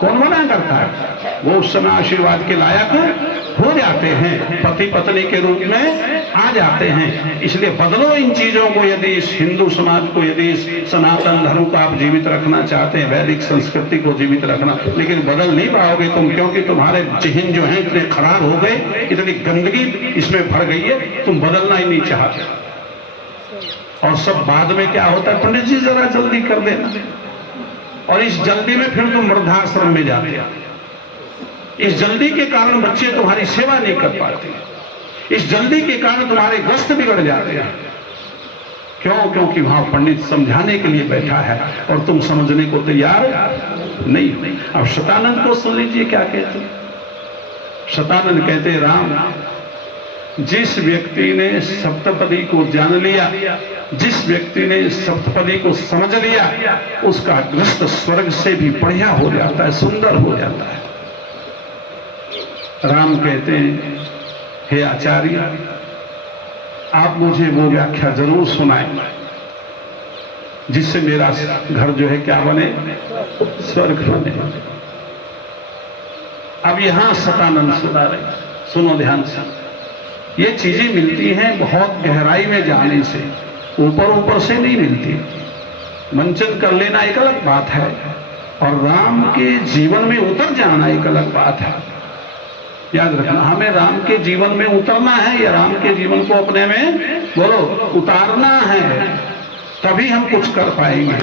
कौन मना करता है? वो उस समय आशीर्वाद के लायक हो जाते हैं, पति पत्नी के रूप में आ जाते हैं। इसलिए बदलो इन चीजों को। यदि इस हिंदू समाज को, यदि इस सनातन धर्म को आप जीवित रखना चाहते हैं, वैदिक संस्कृति को जीवित रखना, लेकिन बदल नहीं पाओगे तुम, क्योंकि तुम्हारे चिन्ह जो हैं इतने खराब हो गए, इतनी गंदगी इसमें भर गई है, तुम बदलना ही नहीं चाहते। और सब बाद में क्या होता है, पंडित जी जरा जल्दी कर देना, और इस जल्दी में फिर तुम वृद्धाश्रम में जाते हो। इस जल्दी के कारण बच्चे तुम्हारी सेवा नहीं कर पाते, इस जल्दी के कारण तुम्हारे ग्रस्त बिगड़ जाते हैं। क्यों? क्योंकि वहां पंडित समझाने के लिए बैठा है और तुम समझने को तैयार नहीं। अब शतानंद को सुन लीजिए क्या कहते। शतानंद कहते, राम, जिस व्यक्ति ने सप्तपदी को जान लिया जिस व्यक्ति ने सप्तपदी को समझ लिया उसका गृहस्थ स्वर्ग से भी बढ़िया हो जाता है, सुंदर हो जाता है। राम कहते हैं, हे आचार्य, आप मुझे वो व्याख्या जरूर सुनाएं जिससे मेरा घर जो है क्या बने, स्वर्ग बने। अब यहां सतानंद सुना रहे, सुनो ध्यान से। ये चीजें मिलती हैं बहुत गहराई में जाने से, ऊपर ऊपर से नहीं मिलती। मंचन कर लेना एक अलग बात है और राम के जीवन में उतर जाना एक अलग बात है। याद रखना, हमें राम के जीवन में उतरना है या राम के जीवन को अपने में बोलो उतारना है, तभी हम कुछ कर पाएंगे।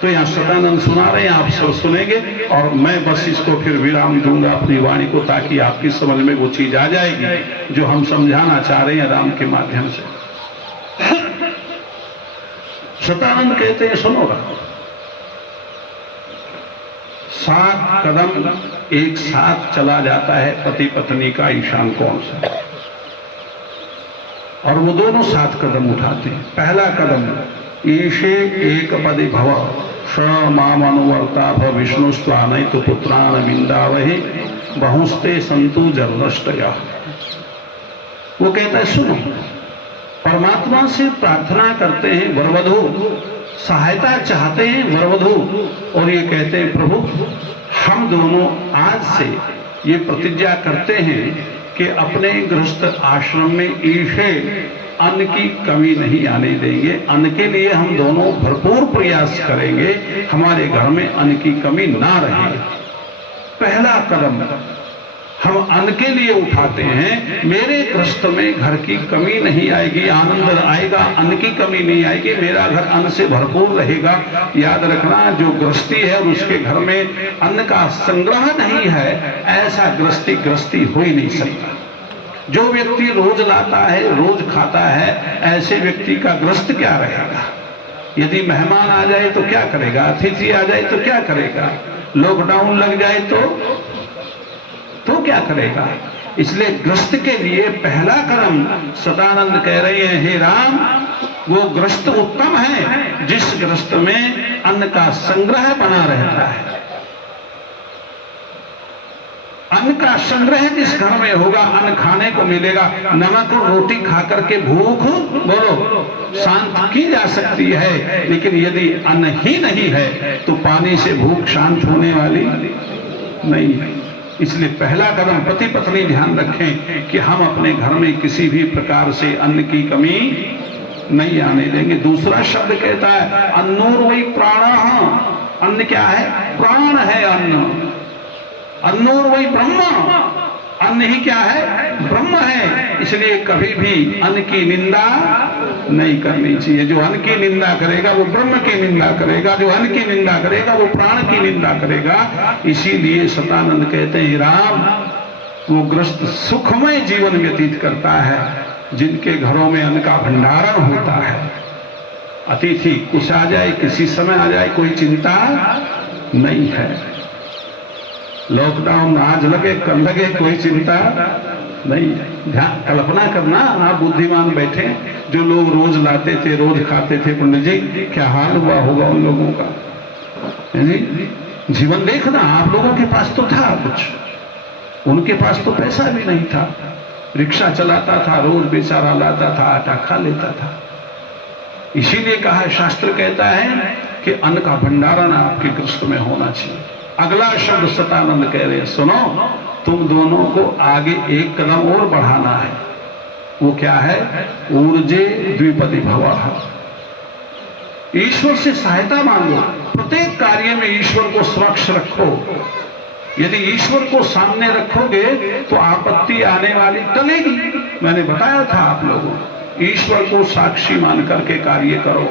तो यहाँ सदानंद सुना रहे हैं, आप सब सुनेंगे और मैं बस इसको फिर विराम दूंगा अपनी वाणी को, ताकि आपकी समझ में वो चीज आ जाएगी जो हम समझाना चाह रहे हैं राम के माध्यम से। सदानंद कहते हैं, सुनो रखो, 7 कदम एक साथ चला जाता है पति पत्नी का ईशान कोण से, और वो दोनों 7 कदम उठाते हैं। पहला कदम, ईशे एक पदे भव स माम अनुवर्ता भ विष्णुस्त्वानय तो पुत्रान विंदावहि बहुस्ते संतु जलनष्टया। वो कहता है, सुनो, परमात्मा से प्रार्थना करते हैं वरवधू, सहायता चाहते हैं वरवधू, और ये कहते हैं प्रभु हम दोनों आज से ये प्रतिज्ञा करते हैं कि अपने गृहस्थ आश्रम में ईशे अन्न की कमी नहीं आने देंगे। अन्न के लिए हम दोनों भरपूर प्रयास करेंगे, हमारे घर में अन्न की कमी ना रहे। पहला कदम हम अन्न के लिए उठाते हैं, मेरे गृहस्थ में घर की कमी नहीं आएगी, आनंद आएगा, अन्न की कमी नहीं आएगी, मेरा घर अन्न से भरपूर रहेगा। याद रखना, जो गृहस्थी है और उसके घर में अन्न का संग्रह नहीं है, ऐसा गृहस्थी हो ही नहीं सकता। जो व्यक्ति रोज लाता है, रोज खाता है, ऐसे व्यक्ति का गृहस्थ क्या रहेगा? यदि मेहमान आ जाए तो क्या करेगा? अतिथि आ जाए तो क्या करेगा? लॉकडाउन लग जाए तो क्या करेगा? इसलिए गृहस्थ के लिए पहला कदम सदानंद कह रहे हैं, हे राम, वो गृहस्थ उत्तम है जिस गृहस्थ में अन्न का संग्रह बना रहता है। अन्न का संग्रह जिस घर में होगा, अन्न खाने को मिलेगा। नमक और रोटी खाकर के भूख बोलो शांत की जा सकती है, लेकिन यदि अन्न ही नहीं है तो पानी से भूख शांत होने वाली नहीं है। इसलिए पहला कदम पति पत्नी ध्यान रखें कि हम अपने घर में किसी भी प्रकार से अन्न की कमी नहीं आने देंगे। दूसरा शब्द कहता है अन्नोर वही प्राण। अन्न क्या है? प्राण है अन्न। अन्नोर वही ब्रह्म। अन्न ही क्या है? ब्रह्म है। इसलिए कभी भी अन्न की निंदा नहीं करनी चाहिए। जो अन्न की निंदा करेगा वो ब्रह्म की निंदा करेगा, जो अन्न की निंदा करेगा वो प्राण की निंदा करेगा। इसीलिए सतानंद कहते हैं, राम, वो गृहस्थ सुखमय जीवन व्यतीत करता है जिनके घरों में अन्न का भंडारण होता है। अतिथि कुछ आ जाए, किसी समय आ जाए, कोई चिंता नहीं है। लॉकडाउन आज लगे कल लगे, कोई चिंता नहीं है। ध्यान कल्पना करना, आप बुद्धिमान बैठे, जो लोग रोज लाते थे, रोज खाते थे, पंडित जी क्या हाल हुआ होगा उन लोगों का? जीवन देखना, आप लोगों के पास तो था कुछ, उनके पास तो पैसा भी नहीं था, रिक्शा चलाता था, रोज बेचारा लाता था, आटा खा लेता था। इसीलिए कहा, शास्त्र कहता है कि अन्न का भंडारण आपके गृहस्थ में होना चाहिए। अगला शब्द सतानंद कह रहे हैं, सुनो, तुम दोनों को आगे एक कदम और बढ़ाना है। वो क्या है? ऊर्जे द्विपदी भवः। ईश्वर से सहायता मांगो, प्रत्येक कार्य में ईश्वर को समक्ष रखो। यदि ईश्वर को सामने रखोगे तो आपत्ति आने वाली टलेगी। मैंने बताया था आप लोगों, ईश्वर को साक्षी मान करके कार्य करो।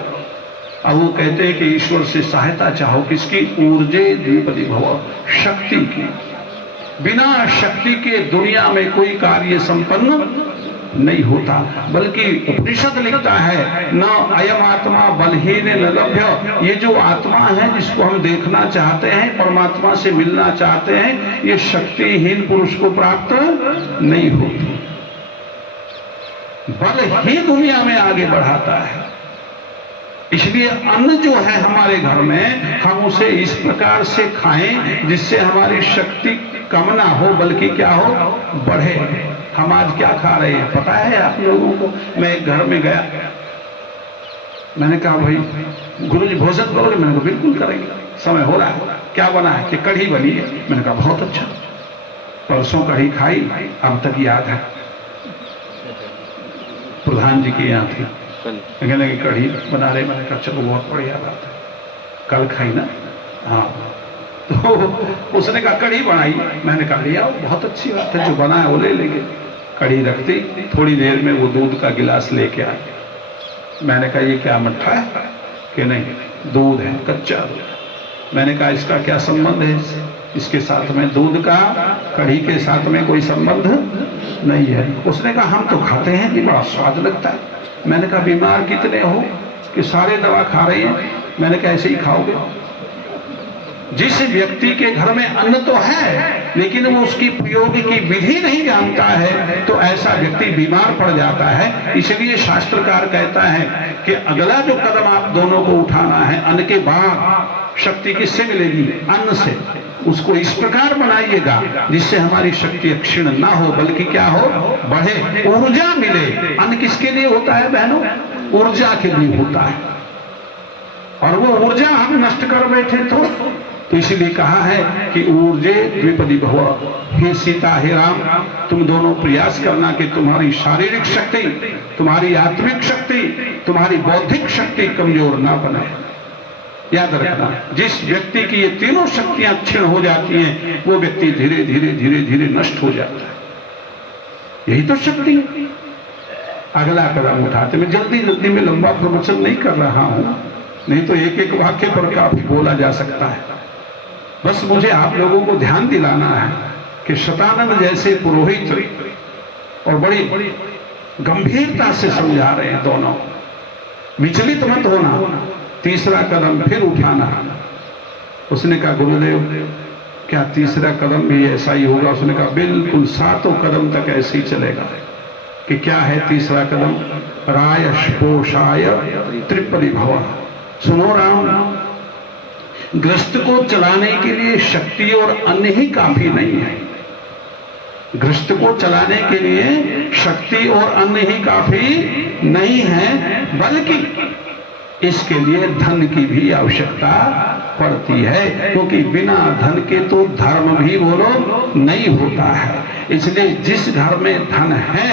अब वो कहते हैं कि ईश्वर से सहायता चाहो, किसकी? ऊर्जे द्विपदी भव, शक्ति की। बिना शक्ति के दुनिया में कोई कार्य संपन्न नहीं होता। बल्कि उपनिषद लिखता है, न अयम आत्मा बलहीन न लभ्य। ये जो आत्मा है जिसको हम देखना चाहते हैं, परमात्मा से मिलना चाहते हैं, ये शक्तिहीन पुरुष को प्राप्त नहीं होती। बल ही दुनिया में आगे बढ़ाता है। इसलिए अन्न जो है हमारे घर में, हम उसे इस प्रकार से खाएं जिससे हमारी शक्ति कम ना हो बल्कि क्या हो, बढ़े। हम आज क्या खा रहे हैं पता है आप लोगों को? मैं एक घर में गया, मैंने कहा भाई गुरुजी भोजन करोगे? मैंने कहा बिल्कुल करेंगे, समय हो रहा है। क्या बना है? कि कढ़ी बनी है। मैंने कहा बहुत अच्छा, परसों कढ़ी खाई, अब तक याद है। प्रधान जी की यहाँ थी, कहने लगे कढ़ी बना रहे। मैंने कहा चलो बहुत बढ़िया बात है, कल खाई ना? हाँ। तो उसने कहा कढ़ी बनाई। मैंने कहा ले आओ, बहुत अच्छी बात है, जो बना है वो ले लेंगे। कढ़ी रखती, थोड़ी देर में वो दूध का गिलास लेके आए। मैंने कहा ये क्या मट्ठा है? कि नहीं दूध है, कच्चा दूध। मैंने कहा इसका क्या संबंध है इसके साथ में? दूध का कढ़ी के साथ में कोई संबंध नहीं है। उसने कहा हम तो खाते हैं कि बड़ा स्वाद लगता है। मैंने कहा बीमार कितने हो कि सारे दवा खा रहे हैं? मैंने कहा ऐसे ही खाओगे। जिस व्यक्ति के घर में अन्न तो है लेकिन वो उसकी प्रयोग की विधि नहीं जानता है तो ऐसा व्यक्ति बीमार पड़ जाता है। इसलिए शास्त्रकार कहता है कि अगला जो कदम आप दोनों को उठाना है, अन्न के बाद शक्ति किससे मिलेगी? अन्न से। उसको इस प्रकार बनाइएगा जिससे हमारी शक्ति क्षीण ना हो बल्कि क्या हो, बढ़े, ऊर्जा मिले। अन्न किसके लिए होता है बहनों? ऊर्जा के लिए होता है, और वो ऊर्जा हम नष्ट कर बैठे तो इसलिए कहा है कि ऊर्जे द्विपदी भव। हे सीता, हे राम, तुम दोनों प्रयास करना कि तुम्हारी शारीरिक शक्ति, तुम्हारी आत्मिक शक्ति, तुम्हारी बौद्धिक शक्ति कमजोर ना बने। याद रखना, जिस व्यक्ति की ये तीनों शक्तियां क्षीण हो जाती हैं वो व्यक्ति धीरे धीरे धीरे धीरे नष्ट हो जाता है। यही तो शक्ति है। अगला कदम उठाते, मैं जल्दी जल्दी में लंबा प्रवचन नहीं कर रहा हूं, नहीं तो एक एक वाक्य पर काफी बोला जा सकता है। बस मुझे आप लोगों को ध्यान दिलाना है कि शतानंद जैसे पुरोहित और बड़ी गंभीरता से समझा रहे हैं दोनों, विचलित मत होना। तीसरा कदम फिर उठाना। उसने कहा गुरुदेव क्या तीसरा कदम भी ऐसा ही होगा? उसने कहा बिल्कुल, 7 कदम तक ऐसे ही चलेगा। कि क्या है तीसरा कदम? रायश पोषाय त्रिपदी भव। सुनो राम, गृहस्थ को चलाने के लिए शक्ति और अन्न ही काफी नहीं है। गृहस्थ को चलाने के लिए शक्ति और अन्न ही काफी नहीं है, बल्कि इसके लिए धन की भी आवश्यकता पड़ती है, क्योंकि बिना धन के तो धर्म भी बोलो नहीं होता है। इसलिए जिस घर में धन है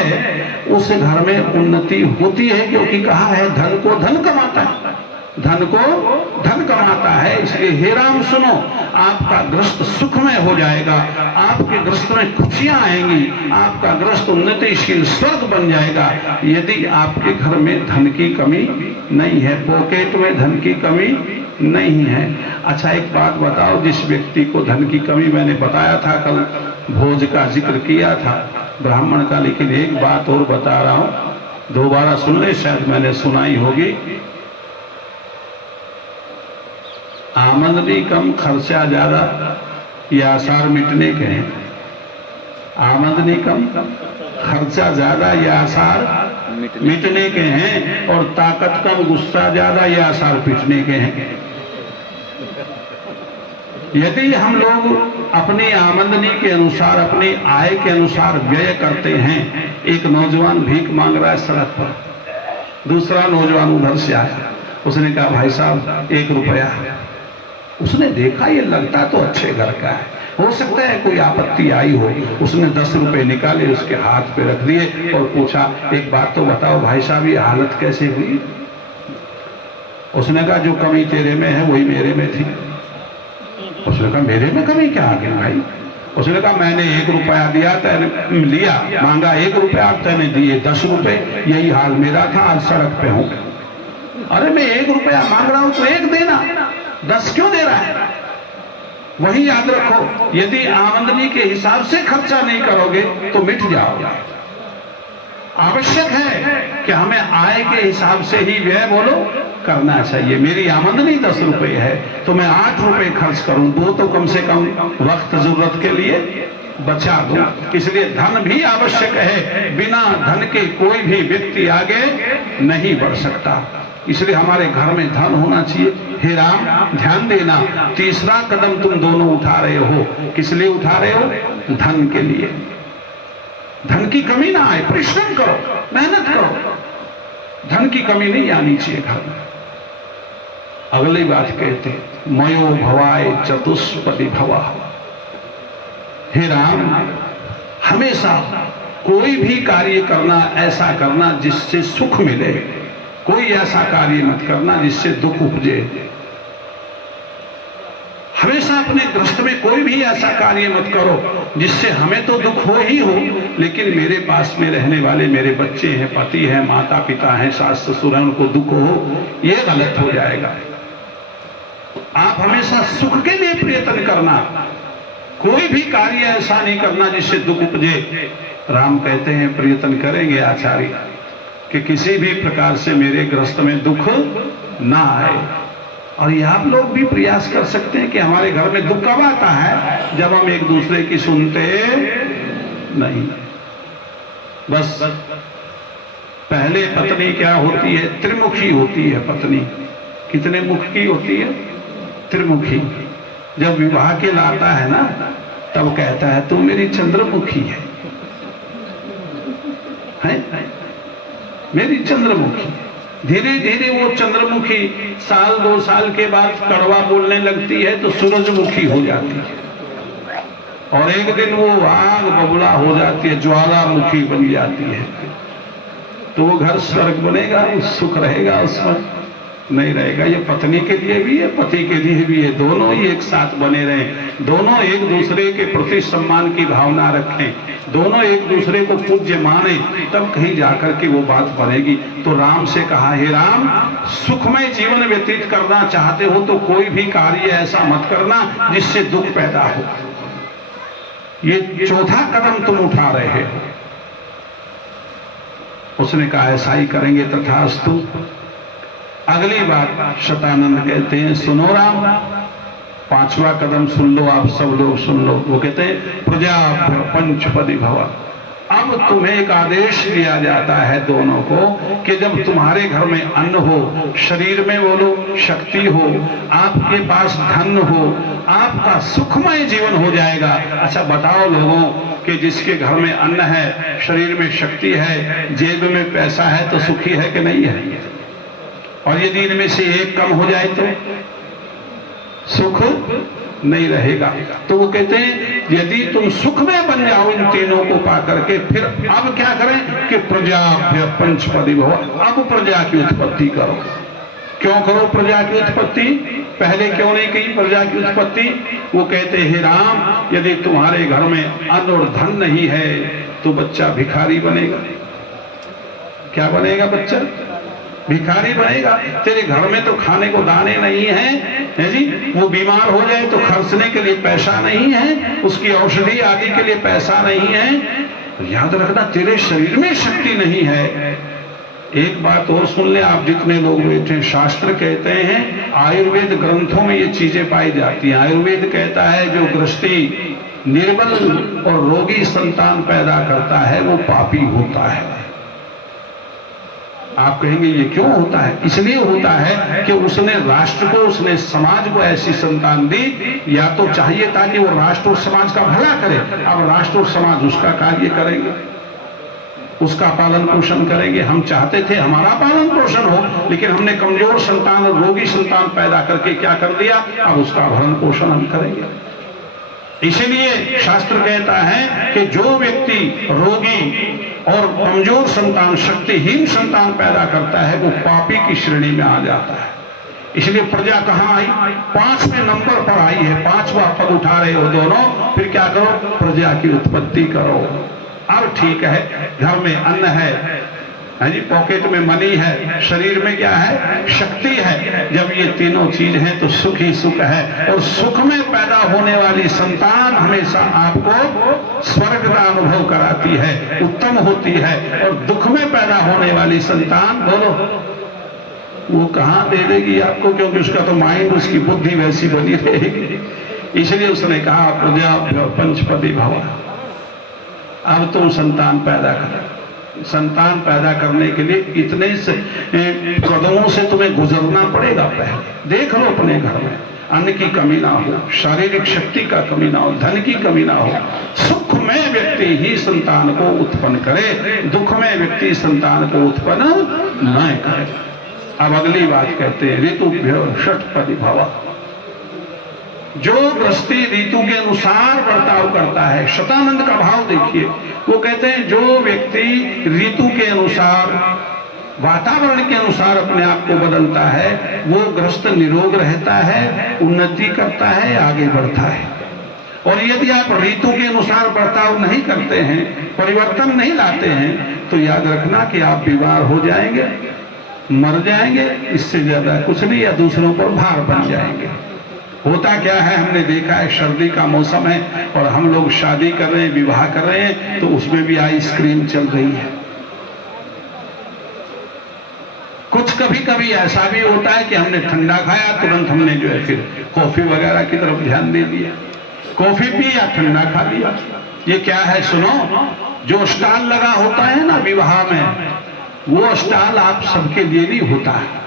उस घर में उन्नति होती है, क्योंकि कहा है धन को धन कमाता है, धन को धन कमाता है। इसलिए हे राम सुनो, आपका गृहस्थ सुखमय हो जाएगा, आपके गृहस्थ में खुशियां आएंगी, आपका गृहस्थ उन्नतिशील स्वर्ग बन जाएगा यदि आपके घर में धन की कमी नहीं है, पॉकेट में धन की कमी नहीं है। अच्छा एक बात बताओ, जिस व्यक्ति को धन की कमी, मैंने बताया था कल भोज का जिक्र किया था ब्राह्मण का, लेकिन एक बात और बता रहा हूं, दोबारा सुन ले, शायद मैंने सुनाई होगी। आमदनी कम खर्चा ज्यादा, ये आसार मिटने के हैं। आमदनी कम खर्चा ज्यादा, ये आसार मिटने के हैं। और ताकत कम गुस्सा ज्यादा, ये आसार पिटने के हैं। यदि हम लोग अपनी आमदनी के अनुसार, अपनी आय के अनुसार व्यय करते हैं। एक नौजवान भीख मांग रहा है सड़क पर, दूसरा नौजवान उधर से आया, उसने कहा भाई साहब 1 रुपया। उसने देखा ये लगता तो अच्छे घर का है, हो सकता है कोई आपत्ति आई हो। उसने 10 रुपए निकाले, उसके हाथ पे रख दिए और पूछा एक बात तो बताओ भाई साहब ये हालत कैसे हुई? उसने कहा जो कमी तेरे में है वही मेरे में थी। उसने कहा मेरे में कमी क्या आ गई भाई? उसने कहा मैंने 1 रुपया दिया, तैने लिया, मांगा 1 रुपया, तैने दिए 10 रुपए, यही हाल मेरा था, आज सड़क पे हूं। अरे मैं 1 रुपया मांग रहा हूं तो 1 देना, 10 क्यों दे रहा है? वही याद रखो, यदि आमदनी के हिसाब से खर्चा नहीं करोगे तो मिट जाओगे। आवश्यक है कि हमें आय के हिसाब से ही व्यय बोलो करना चाहिए। मेरी आमदनी 10 रुपए है तो मैं 8 रुपए खर्च करूं, 2 तो कम से कम वक्त जरूरत के लिए बचा दूं। इसलिए धन भी आवश्यक है, बिना धन के कोई भी व्यक्ति आगे नहीं बढ़ सकता। इसलिए हमारे घर में धन होना चाहिए। हे राम ध्यान देना, तीसरा कदम तुम दोनों उठा रहे हो, किस लिए उठा रहे हो? धन के लिए। धन की कमी ना आए, परिश्रम करो, मेहनत करो, धन की कमी नहीं आनी चाहिए घर में। अगली बात कहते हैं मयो भवाय चतुष्पदी भवा। हे राम हमेशा कोई भी कार्य करना, ऐसा करना जिससे सुख मिले, कोई ऐसा कार्य मत करना जिससे दुख उपजे। हमेशा अपने गृहस्थ में कोई भी ऐसा कार्य मत करो जिससे हमें तो दुख हो ही हो, लेकिन मेरे पास में रहने वाले मेरे बच्चे हैं, पति हैं, माता पिता हैं, सास ससुर हैं, उनको दुख हो, ये गलत हो जाएगा। आप हमेशा सुख के लिए प्रयत्न करना, कोई भी कार्य ऐसा नहीं करना जिससे दुख उपजे। राम कहते हैं प्रयत्न करेंगे आचार्य कि किसी भी प्रकार से मेरे गृहस्थ में दुख ना आए। और ये आप लोग भी प्रयास कर सकते हैं कि हमारे घर में दुख कब आता है? जब हम एक दूसरे की सुनते नहीं। बस पहले पत्नी क्या होती है? त्रिमुखी होती है पत्नी। कितने मुख की होती है? त्रिमुखी। जब विवाह के लाता है ना, तब कहता है तू मेरी चंद्रमुखी है, मेरी चंद्रमुखी। धीरे धीरे वो चंद्रमुखी साल 2 साल के बाद कड़वा बोलने लगती है तो सूरजमुखी हो जाती है, और एक दिन वो आग बबूला हो जाती है, ज्वालामुखी बन जाती है। तो वो घर स्वर्ग बनेगा, सुख रहेगा उसमें? नहीं रहेगा। ये पत्नी के लिए भी है, पति के लिए भी है, दोनों ही एक साथ बने रहें, दोनों एक दूसरे के प्रति सम्मान की भावना रखें, दोनों एक दूसरे को पूज्य माने, तब कहीं जाकर के वो बात बनेगी। तो राम से कहा हे राम सुखमय जीवन व्यतीत करना चाहते हो तो कोई भी कार्य ऐसा मत करना जिससे दुख पैदा हो। ये चौथा कदम तुम उठा रहे हो। उसने कहा ऐसा ही करेंगे तथास्तु। अगली बात शतानंद कहते हैं सुनो राम, 5वां कदम सुन लो, आप सब लोग सुन लो। वो कहते हैं प्रजा पंचपदी भवा। अब तुम्हें एक आदेश दिया जाता है दोनों को कि जब तुम्हारे घर में अन्न हो, शरीर में बोलो शक्ति हो, आपके पास धन हो, आपका सुखमय जीवन हो जाएगा। अच्छा बताओ लोगों कि जिसके घर में अन्न है, शरीर में शक्ति है, जेब में पैसा है तो सुखी है कि नहीं है? और यदि इनमें से एक कम हो जाए तो सुख नहीं रहेगा। तो वो कहते हैं यदि तुम सुख में बन जाओ इन तीनों को पा करके, फिर अब क्या करें कि प्रजा पंचपदी भव। अब प्रजा की उत्पत्ति करो। क्यों करो प्रजा की उत्पत्ति? पहले क्यों नहीं की प्रजा की उत्पत्ति? वो कहते हे राम यदि तुम्हारे घर में अन्न और धन नहीं है तो बच्चा भिखारी बनेगा। क्या बनेगा? बच्चा भिखारी बनेगा। तेरे घर में तो खाने को दाने नहीं है जी, वो बीमार हो जाए तो खर्चने के लिए पैसा नहीं है, उसकी औषधि आदि के लिए पैसा नहीं है। तो याद रखना तेरे शरीर में शक्ति नहीं है। एक बात और सुन ले आप जितने लोग बैठे, शास्त्र कहते हैं, आयुर्वेद ग्रंथों में ये चीजें पाई जाती हैं। आयुर्वेद कहता है जो गृहस्थी निर्बल और रोगी संतान पैदा करता है वो पापी होता है। आप कहेंगे ये क्यों होता है? इसलिए होता है कि उसने राष्ट्र को, उसने समाज को ऐसी संतान दी। या तो चाहिए था कि वो राष्ट्र और समाज का भला करे, अब राष्ट्र और समाज उसका कार्य करेंगे, उसका पालन पोषण करेंगे। हम चाहते थे हमारा पालन पोषण हो, लेकिन हमने कमजोर संतान और रोगी संतान पैदा करके क्या कर दिया? अब उसका भरण पोषण हम करेंगे। इसलिए शास्त्र कहता है कि जो व्यक्ति रोगी और कमजोर संतान, शक्तिहीन संतान पैदा करता है वो पापी की श्रेणी में आ जाता है। इसलिए प्रजा कहां आई? 5वें नंबर पर आई है। 5वां पद उठा रहे हो दोनों। फिर क्या करो? प्रजा की उत्पत्ति करो। अब ठीक है, घर में अन्न है जी, पॉकेट में मनी है, शरीर में क्या है? शक्ति है। जब ये तीनों चीज हैं तो सुख ही सुख है। और सुख में पैदा होने वाली संतान हमेशा आपको स्वर्ग का अनुभव कराती है, उत्तम होती है। और दुख में पैदा होने वाली संतान बोलो वो कहां दे देगी आपको, क्योंकि उसका तो माइंड, उसकी बुद्धि वैसी बनी रहेगी। इसलिए उसने कहा प्रजा पंचपदी भव। अब तुम संतान पैदा करो। संतान पैदा करने के लिए इतने से कदमों से तुम्हें गुजरना पड़ेगा। पहले देख लो अपने घर में अन्न की कमी ना हो, शारीरिक शक्ति का कमी ना हो, धन की कमी ना हो। सुख में व्यक्ति ही संतान को उत्पन्न करे, दुख में व्यक्ति संतान को उत्पन्न न करे। अब अगली बात कहते हैं ऋतुभ्यो षट्पदी भव। जो गृहस्थी ऋतु के अनुसार बर्ताव करता है, शतानंद का भाव देखिए, वो कहते हैं जो व्यक्ति ऋतु के अनुसार, वातावरण के अनुसार अपने आप को बदलता है, वो गृहस्थ निरोग रहता है, उन्नति करता है, आगे बढ़ता है। और यदि आप ऋतु के अनुसार बर्ताव नहीं करते हैं, परिवर्तन नहीं लाते हैं, तो याद रखना कि आप बीमार हो जाएंगे, मर जाएंगे, इससे ज्यादा कुछ नहीं, या दूसरों पर भार बन जाएंगे। होता क्या है, हमने देखा है सर्दी का मौसम है और हम लोग शादी कर रहे हैं, विवाह कर रहे हैं, तो उसमें भी आइसक्रीम चल रही है। कुछ कभी कभी ऐसा भी होता है कि हमने ठंडा खाया, तुरंत हमने जो है फिर कॉफी वगैरह की तरफ ध्यान दे दिया, कॉफी पी या ठंडा खा लिया। ये क्या है सुनो, जो स्टॉल लगा होता है ना विवाह में, वो स्टॉल आप सबके लिए नहीं होता है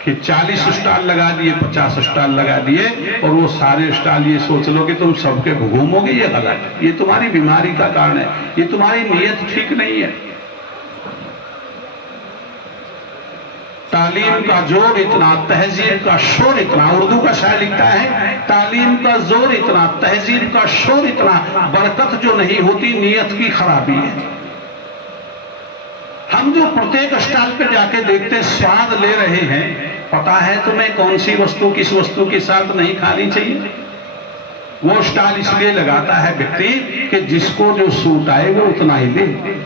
कि 40 स्टॉल लगा दिए, 50 स्टॉल लगा दिए और वो सारे स्टॉल ये सोच लो कि तुम सबके घूमोगे। ये गलत है, ये तुम्हारी बीमारी का कारण है, ये तुम्हारी नीयत ठीक नहीं है। तालीम का जोर इतना, तहजीब का शोर इतना, उर्दू का शायर लिखता है तालीम का जोर इतना, तहजीब का शोर इतना, बरकत जो नहीं होती नीयत की खराबी है। हम जो प्रत्येक स्टॉल पे जाके देखते स्वाद ले रहे हैं, पता है तुम्हें कौन सी वस्तु किस वस्तु के साथ नहीं खानी चाहिए? वो स्टॉल इसलिए लगाता है व्यक्ति कि जिसको जो सूट आए वो उतना ही दे,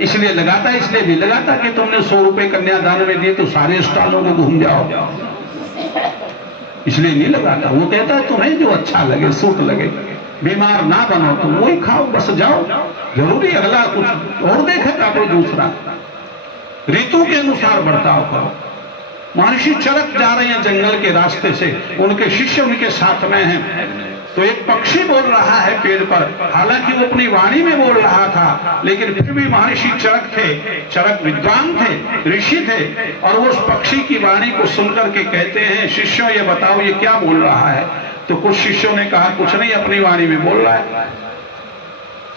इसलिए लगाता है। इसलिए नहीं लगाता कि तुमने 100 रुपए कन्यादान में दिए तो सारे स्टॉलों को घूम जाओ, इसलिए नहीं लगाता। वो कहता है तुम्हें जो अच्छा लगे, सूट लगे, बीमार ना बनो तुम वही खाओ, बस जाओ, जरूरी अगला कुछ और देखेगा कोई दूसरा। ऋतु के अनुसार बर्ताव करो। महर्षि चरक जा रहे हैं जंगल के रास्ते से, उनके शिष्य उनके साथ में हैं, तो एक पक्षी बोल रहा है पेड़ पर, हालांकि वो अपनी वाणी में बोल रहा था, लेकिन फिर भी महर्षि चरक थे, चरक विद्वान थे, ऋषि थे, और वो उस पक्षी की वाणी को सुनकर के कहते हैं शिष्यों ये बताओ ये क्या बोल रहा है? तो कुछ शिष्यों ने कहा कुछ नहीं, अपनी वाणी में बोल रहा है।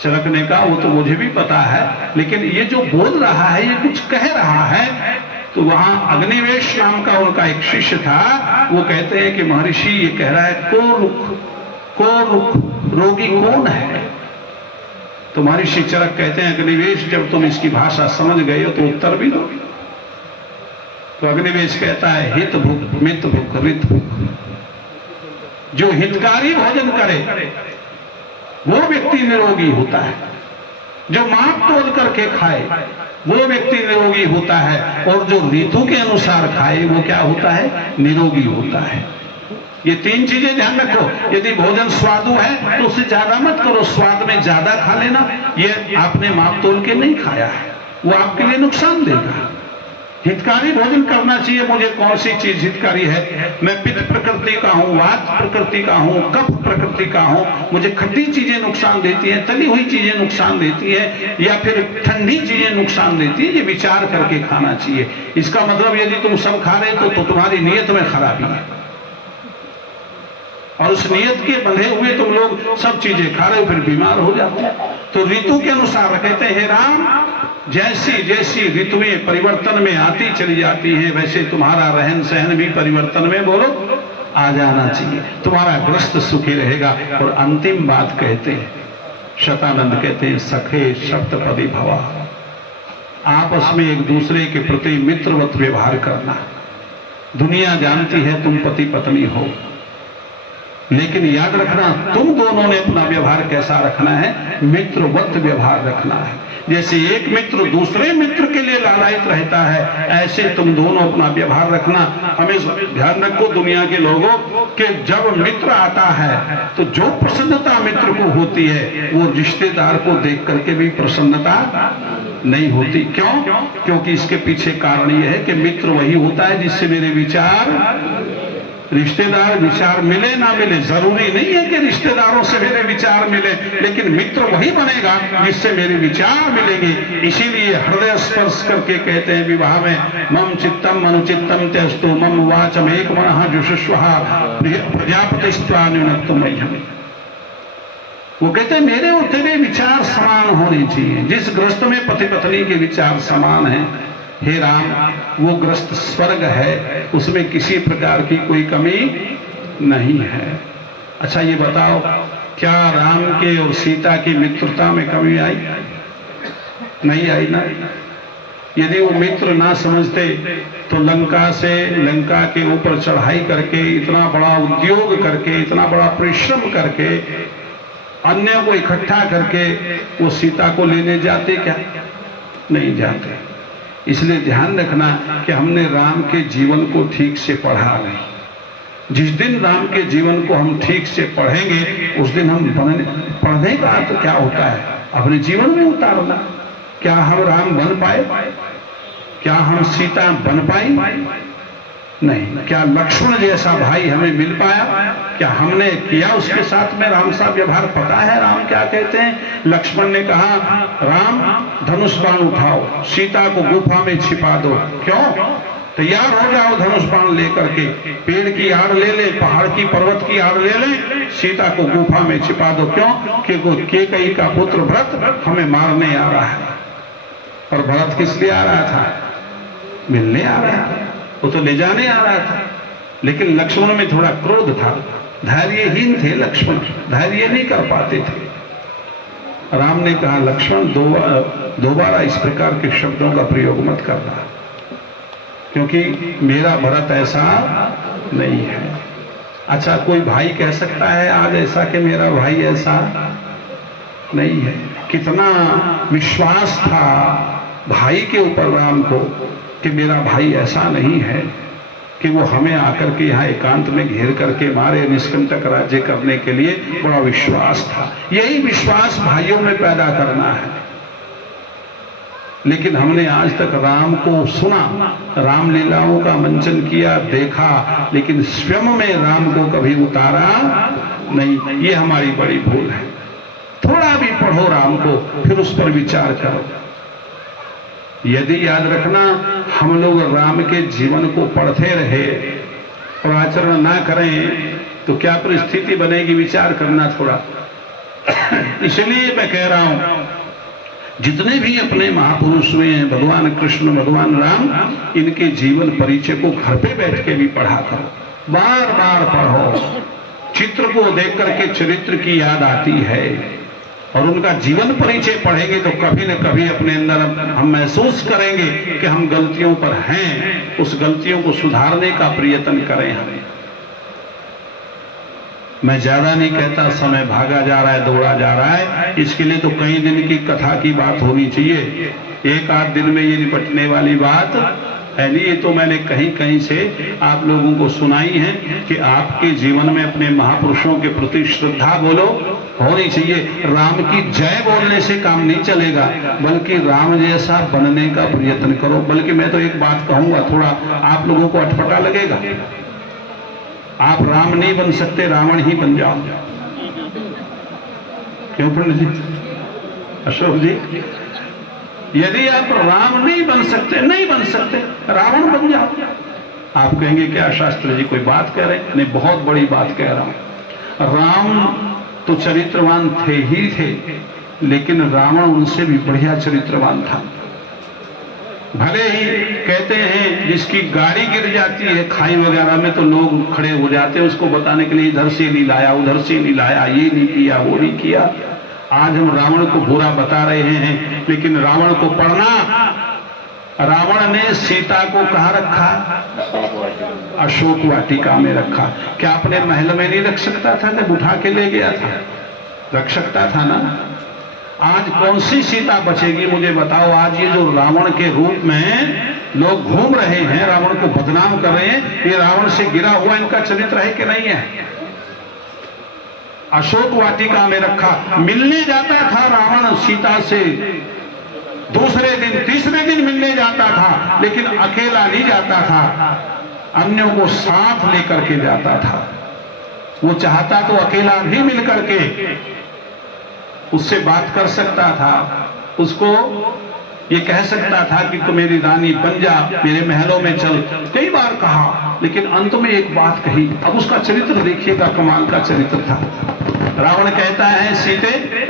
चरक ने कहा वो तो मुझे भी पता है, लेकिन ये जो बोल रहा है ये कुछ कह रहा है। तो वहां अग्निवेश नाम का उनका एक शिष्य था, वो कहते हैं कि महर्षि ये कह रहा है को रुख रोगी कौन है? तो महर्षि चरक कहते हैं अग्निवेश जब तुम इसकी भाषा समझ गए हो तो उत्तर भी दो। तो अग्निवेश कहता है हित भुक मित भुक रित भुक। जो हितकारी भोजन करे वो व्यक्ति निरोगी होता है, जो माप तोल करके खाए वो व्यक्ति निरोगी होता है, और जो ऋतु के अनुसार खाए वो क्या होता है? निरोगी होता है। ये 3 चीजें ध्यान रखो। यदि भोजन स्वादु है तो उससे ज्यादा मत करो, स्वाद में ज्यादा खा लेना, ये आपने माप तोल के नहीं खाया है, वो आपके लिए नुकसान देगा। हितकारी भोजन करना चाहिए। मुझे कौन सी चीज हितकारी है? मैं पित्त प्रकृति का हूँ, वात प्रकृति का हूँ, कफ प्रकृति का हूँ, मुझे खट्टी चीजें नुकसान देती हैं, तली हुई चीजें नुकसान देती है, या फिर ठंडी चीजें नुकसान देती है, ये विचार करके खाना चाहिए। इसका मतलब यदि तुम सब खा रहे तो तुम्हारी नीयत में खराबी है, और उस नियत के बंधे हुए तुम लोग सब चीजें खा रहे हो, फिर बीमार हो जाते हो। तो ऋतु के अनुसार कहते हैं राम, जैसी जैसी ऋतुएं परिवर्तन में आती चली जाती हैं, वैसे तुम्हारा रहन सहन भी परिवर्तन में बोलो आ जाना चाहिए, तुम्हारा ग्रस्त सुखी रहेगा। और अंतिम बात कहते हैं शतानंद कहते हैं सखे सप्तपदी भवा। आपस में एक दूसरे के प्रति मित्रवत व्यवहार करना। दुनिया जानती है तुम पति पत्नी हो, लेकिन याद रखना तुम दोनों ने अपना व्यवहार कैसा रखना है? मित्रवत व्यवहार रखना है। जैसे एक मित्र दूसरे मित्र के लिए लालायित रहता है, ऐसे तुम दोनों अपना व्यवहार रखना। हमेशा ध्यान रखो दुनिया के लोगों कि जब मित्र आता है तो जो प्रसन्नता मित्र को होती है वो रिश्तेदार को देख करके भी प्रसन्नता नहीं होती। क्यों? क्योंकि इसके पीछे कारण यह है कि मित्र वही होता है जिससे मेरे विचार रिश्तेदार विचार मिले ना मिले, जरूरी नहीं है कि रिश्तेदारों से मेरे विचार मिले, लेकिन मित्र वही बनेगा जिससे मेरे विचार मिलेंगे। इसीलिए हृदय स्पर्श करके कहते हैं विवाह में, मम चित्तम अनुचित्तम त्यस्तु मम वाचम एक मनः जुषुष्वः प्रजापतिस्त्वान्युनक्तुम मह्यम्। वो कहते हैं मेरे और तेरे विचार समान होने चाहिए। जिस ग्रस्त में पति पत्नी के विचार समान हैं, हे राम, वो ग्रस्त स्वर्ग है, उसमें किसी प्रकार की कोई कमी नहीं है। अच्छा ये बताओ, क्या राम के और सीता की मित्रता में कमी आई? नहीं आई ना। यदि वो मित्र ना समझते तो लंका के ऊपर चढ़ाई करके, इतना बड़ा उद्योग करके, इतना बड़ा परिश्रम करके, अन्य को इकट्ठा करके वो सीता को लेने जाते क्या? नहीं जाते। इसलिए ध्यान रखना कि हमने राम के जीवन को ठीक से पढ़ा नहीं। जिस दिन राम के जीवन को हम ठीक से पढ़ेंगे, उस दिन हम पढ़ने का अर्थ क्या होता है, अपने जीवन में उतारना। क्या हम राम बन पाए? क्या हम सीता बन पाई? नहीं। क्या लक्ष्मण जैसा भाई हमें मिल पाया? क्या हमने किया उसके साथ में राम सा व्यवहार? पता है राम क्या कहते हैं? लक्ष्मण ने कहा, राम धनुष बाण उठाओ, सीता को गुफा में छिपा दो। क्यों? तैयार हो जाओ धनुष बाण लेकर के, पेड़ की आड़ ले ले, पहाड़ की पर्वत की आड़ ले ले, सीता को गुफा में छिपा दो। क्यों? क्योंकि केकई का पुत्र भरत हमें मारने आ रहा है। और भरत किस लिए आ रहा था? मिलने आ रहा था, वो तो ले जाने आ रहा था। लेकिन लक्ष्मण में थोड़ा क्रोध था, धैर्यहीन थे लक्ष्मण, धैर्य नहीं कर पाते थे। राम ने कहा, लक्ष्मण दोबारा इस प्रकार के शब्दों का प्रयोग मत करना, क्योंकि मेरा भरत ऐसा नहीं है। अच्छा, कोई भाई कह सकता है आज ऐसा कि मेरा भाई ऐसा नहीं है? कितना विश्वास था भाई के ऊपर राम को कि मेरा भाई ऐसा नहीं है कि वो हमें आकर के यहाँ एकांत में घेर करके मारे, निष्कंटक राज्य करने के लिए बड़ा विश्वास था। यही विश्वास भाइयों में पैदा करना है। लेकिन हमने आज तक राम को सुना, रामलीलाओं का मंचन किया, देखा, लेकिन स्वयं में राम को कभी उतारा नहीं। ये हमारी बड़ी भूल है। थोड़ा भी पढ़ो राम को, फिर उस पर विचार करो। यदि याद रखना, हम लोग राम के जीवन को पढ़ते रहे और आचरण ना करें तो क्या परिस्थिति बनेगी, विचार करना थोड़ा। इसलिए मैं कह रहा हूं, जितने भी अपने महापुरुष हुए हैं, भगवान कृष्ण, भगवान राम, इनके जीवन परिचय को घर पे बैठ के भी पढ़ा करो, बार बार पढ़ो। चित्र को देख करके चरित्र की याद आती है, और उनका जीवन परिचय पढ़ेंगे तो कभी न कभी अपने अंदर हम महसूस करेंगे कि हम गलतियों पर हैं। उस गलतियों को सुधारने का प्रयत्न करें हमें। मैं ज्यादा नहीं कहता, समय भागा जा रहा है, दौड़ा जा रहा है। इसके लिए तो कई दिन की कथा की बात होनी चाहिए। एक आध दिन में ये निपटने वाली बात है नहीं। ये तो मैंने कहीं कहीं से आप लोगों को सुनाई है कि आपके जीवन में अपने महापुरुषों के प्रति श्रद्धा बोलो होनी चाहिए। राम की जय बोलने से काम नहीं चलेगा, बल्कि राम जैसा बनने का प्रयत्न करो। बल्कि मैं तो एक बात कहूंगा, थोड़ा आप लोगों को अटपटा लगेगा, आप राम नहीं बन सकते, रावण ही बन जाओ। क्यों पंडित जी, अशोक जी? यदि आप राम नहीं बन सकते, रावण बन जाओ। आप कहेंगे क्या शास्त्री जी कोई बात कह रहे हैं? नहीं, बहुत बड़ी बात कह रहा हूं। राम तो चरित्रवान थे ही थे, लेकिन रावण उनसे भी बढ़िया चरित्रवान था। भले ही कहते हैं जिसकी गाड़ी गिर जाती है खाई वगैरह में तो लोग खड़े हो जाते हैं उसको बताने के लिए, इधर से नहीं लाया, उधर से नहीं लाया, ये नहीं किया, वो नहीं किया। आज हम रावण को बुरा बता रहे हैं, लेकिन रावण को पढ़ना। रावण ने सीता को कहाँ रखा? अशोक वाटिका में रखा। क्या अपने महल में नहीं रख सकता था? जब उठा के ले गया था, रख सकता था ना। आज कौन सी सीता बचेगी मुझे बताओ? आज ये जो रावण के रूप में लोग घूम रहे हैं, रावण को बदनाम कर रहे हैं, ये रावण से गिरा हुआ इनका चरित्र है कि नहीं है? अशोक वाटिका में रखा। मिलने जाता था रावण सीता से, दूसरे दिन तीसरे दिन मिलने जाता था, लेकिन अकेला नहीं जाता था। अन्यों को साथ लेकर के जाता था। वो चाहता तो अकेला भी मिल करके उससे बात कर सकता था, उसको ये कह सकता था कि तू मेरी रानी बन जा, मेरे महलों में चल, कई बार कहा, लेकिन अंत में एक बात कही। अब उसका चरित्र देखिएगा, कमाल का चरित्र था। रावण कहता है सीते,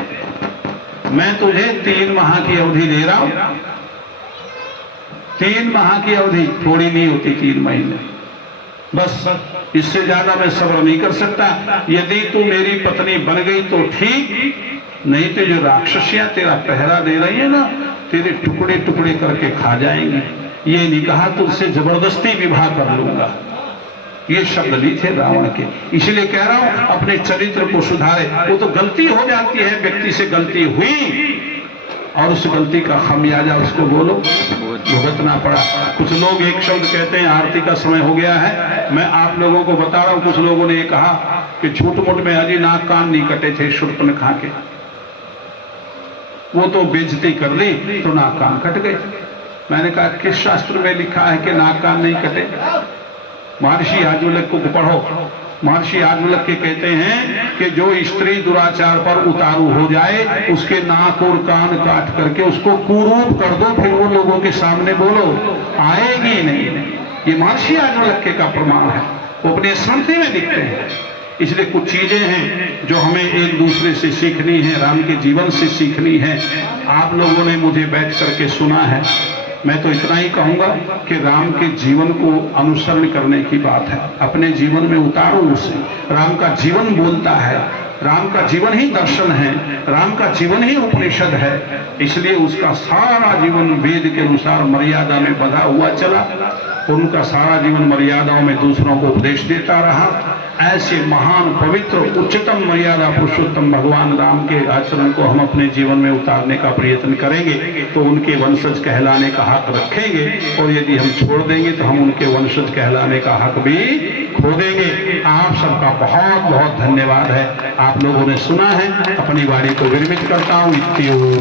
मैं तुझे 3 माह की अवधि दे रहा हूं। 3 माह की अवधि थोड़ी नहीं होती, 3 महीने, बस इससे ज्यादा मैं सब्र नहीं कर सकता। यदि तू मेरी पत्नी बन गई तो ठीक, नहीं तो जो राक्षसियां तेरा पहरा दे रही है ना, तेरे टुकड़े टुकड़े करके खा जाएंगे। ये नहीं कहा तुझसे जबरदस्ती विवाह कर लूंगा, ये शब्द नहीं थे रावण के। इसलिए कह रहा हूं अपने चरित्र को सुधारे। वो तो गलती हो जाती है, व्यक्ति से गलती हुई और उस गलती का खमियाजा उसको बोलो भुगतना पड़ा। कुछ लोग एक शब्द कहते हैं, आरती का समय हो गया है, मैं आप लोगों को बता रहा हूं, कुछ लोगों ने ये कहा कि झूठ मूठ में अजी नाक कान नहीं कटे थे शूर्पणखा के, वो तो बेइज्जती कर ली तो नाक कान कट गए। मैंने कहा किस शास्त्र में लिखा है कि नाक कान नहीं कटे? महर्षि याज्ञवल्क्य को पढ़ो। महर्षि याज्ञवल्क्य कहते हैं कि जो स्त्री दुराचार पर उतारू हो जाए उसके नाक और कान काट करके उसको कुरूप कर दो, फिर वो लोगों के सामने बोलो, आएगी नहीं। ये महर्षि याज्ञवल्क्य का प्रमाण है, वो अपने स्मृति में लिखते हैं। इसलिए कुछ चीजें हैं जो हमें एक दूसरे से सीखनी है, राम के जीवन से सीखनी है। आप लोगों ने मुझे बैठ करके सुना है, मैं तो इतना ही कहूंगा कि राम के जीवन को अनुसरण करने की बात है, अपने जीवन में उतारो उसे। राम का जीवन बोलता है, राम का जीवन ही दर्शन है, राम का जीवन ही उपनिषद है। इसलिए उसका सारा जीवन वेद के अनुसार मर्यादा में बंधा हुआ चला, उनका सारा जीवन मर्यादाओं में दूसरों को उपदेश देता रहा। ऐसे महान पवित्र उच्चतम मर्यादा पुरुषोत्तम भगवान राम के आचरण को हम अपने जीवन में उतारने का प्रयत्न करेंगे तो उनके वंशज कहलाने का हक रखेंगे, और यदि हम छोड़ देंगे तो हम उनके वंशज कहलाने का हक भी खो देंगे। आप सबका बहुत बहुत धन्यवाद है, आप लोगों ने सुना है। अपनी वाणी को विरमित करता हूँ।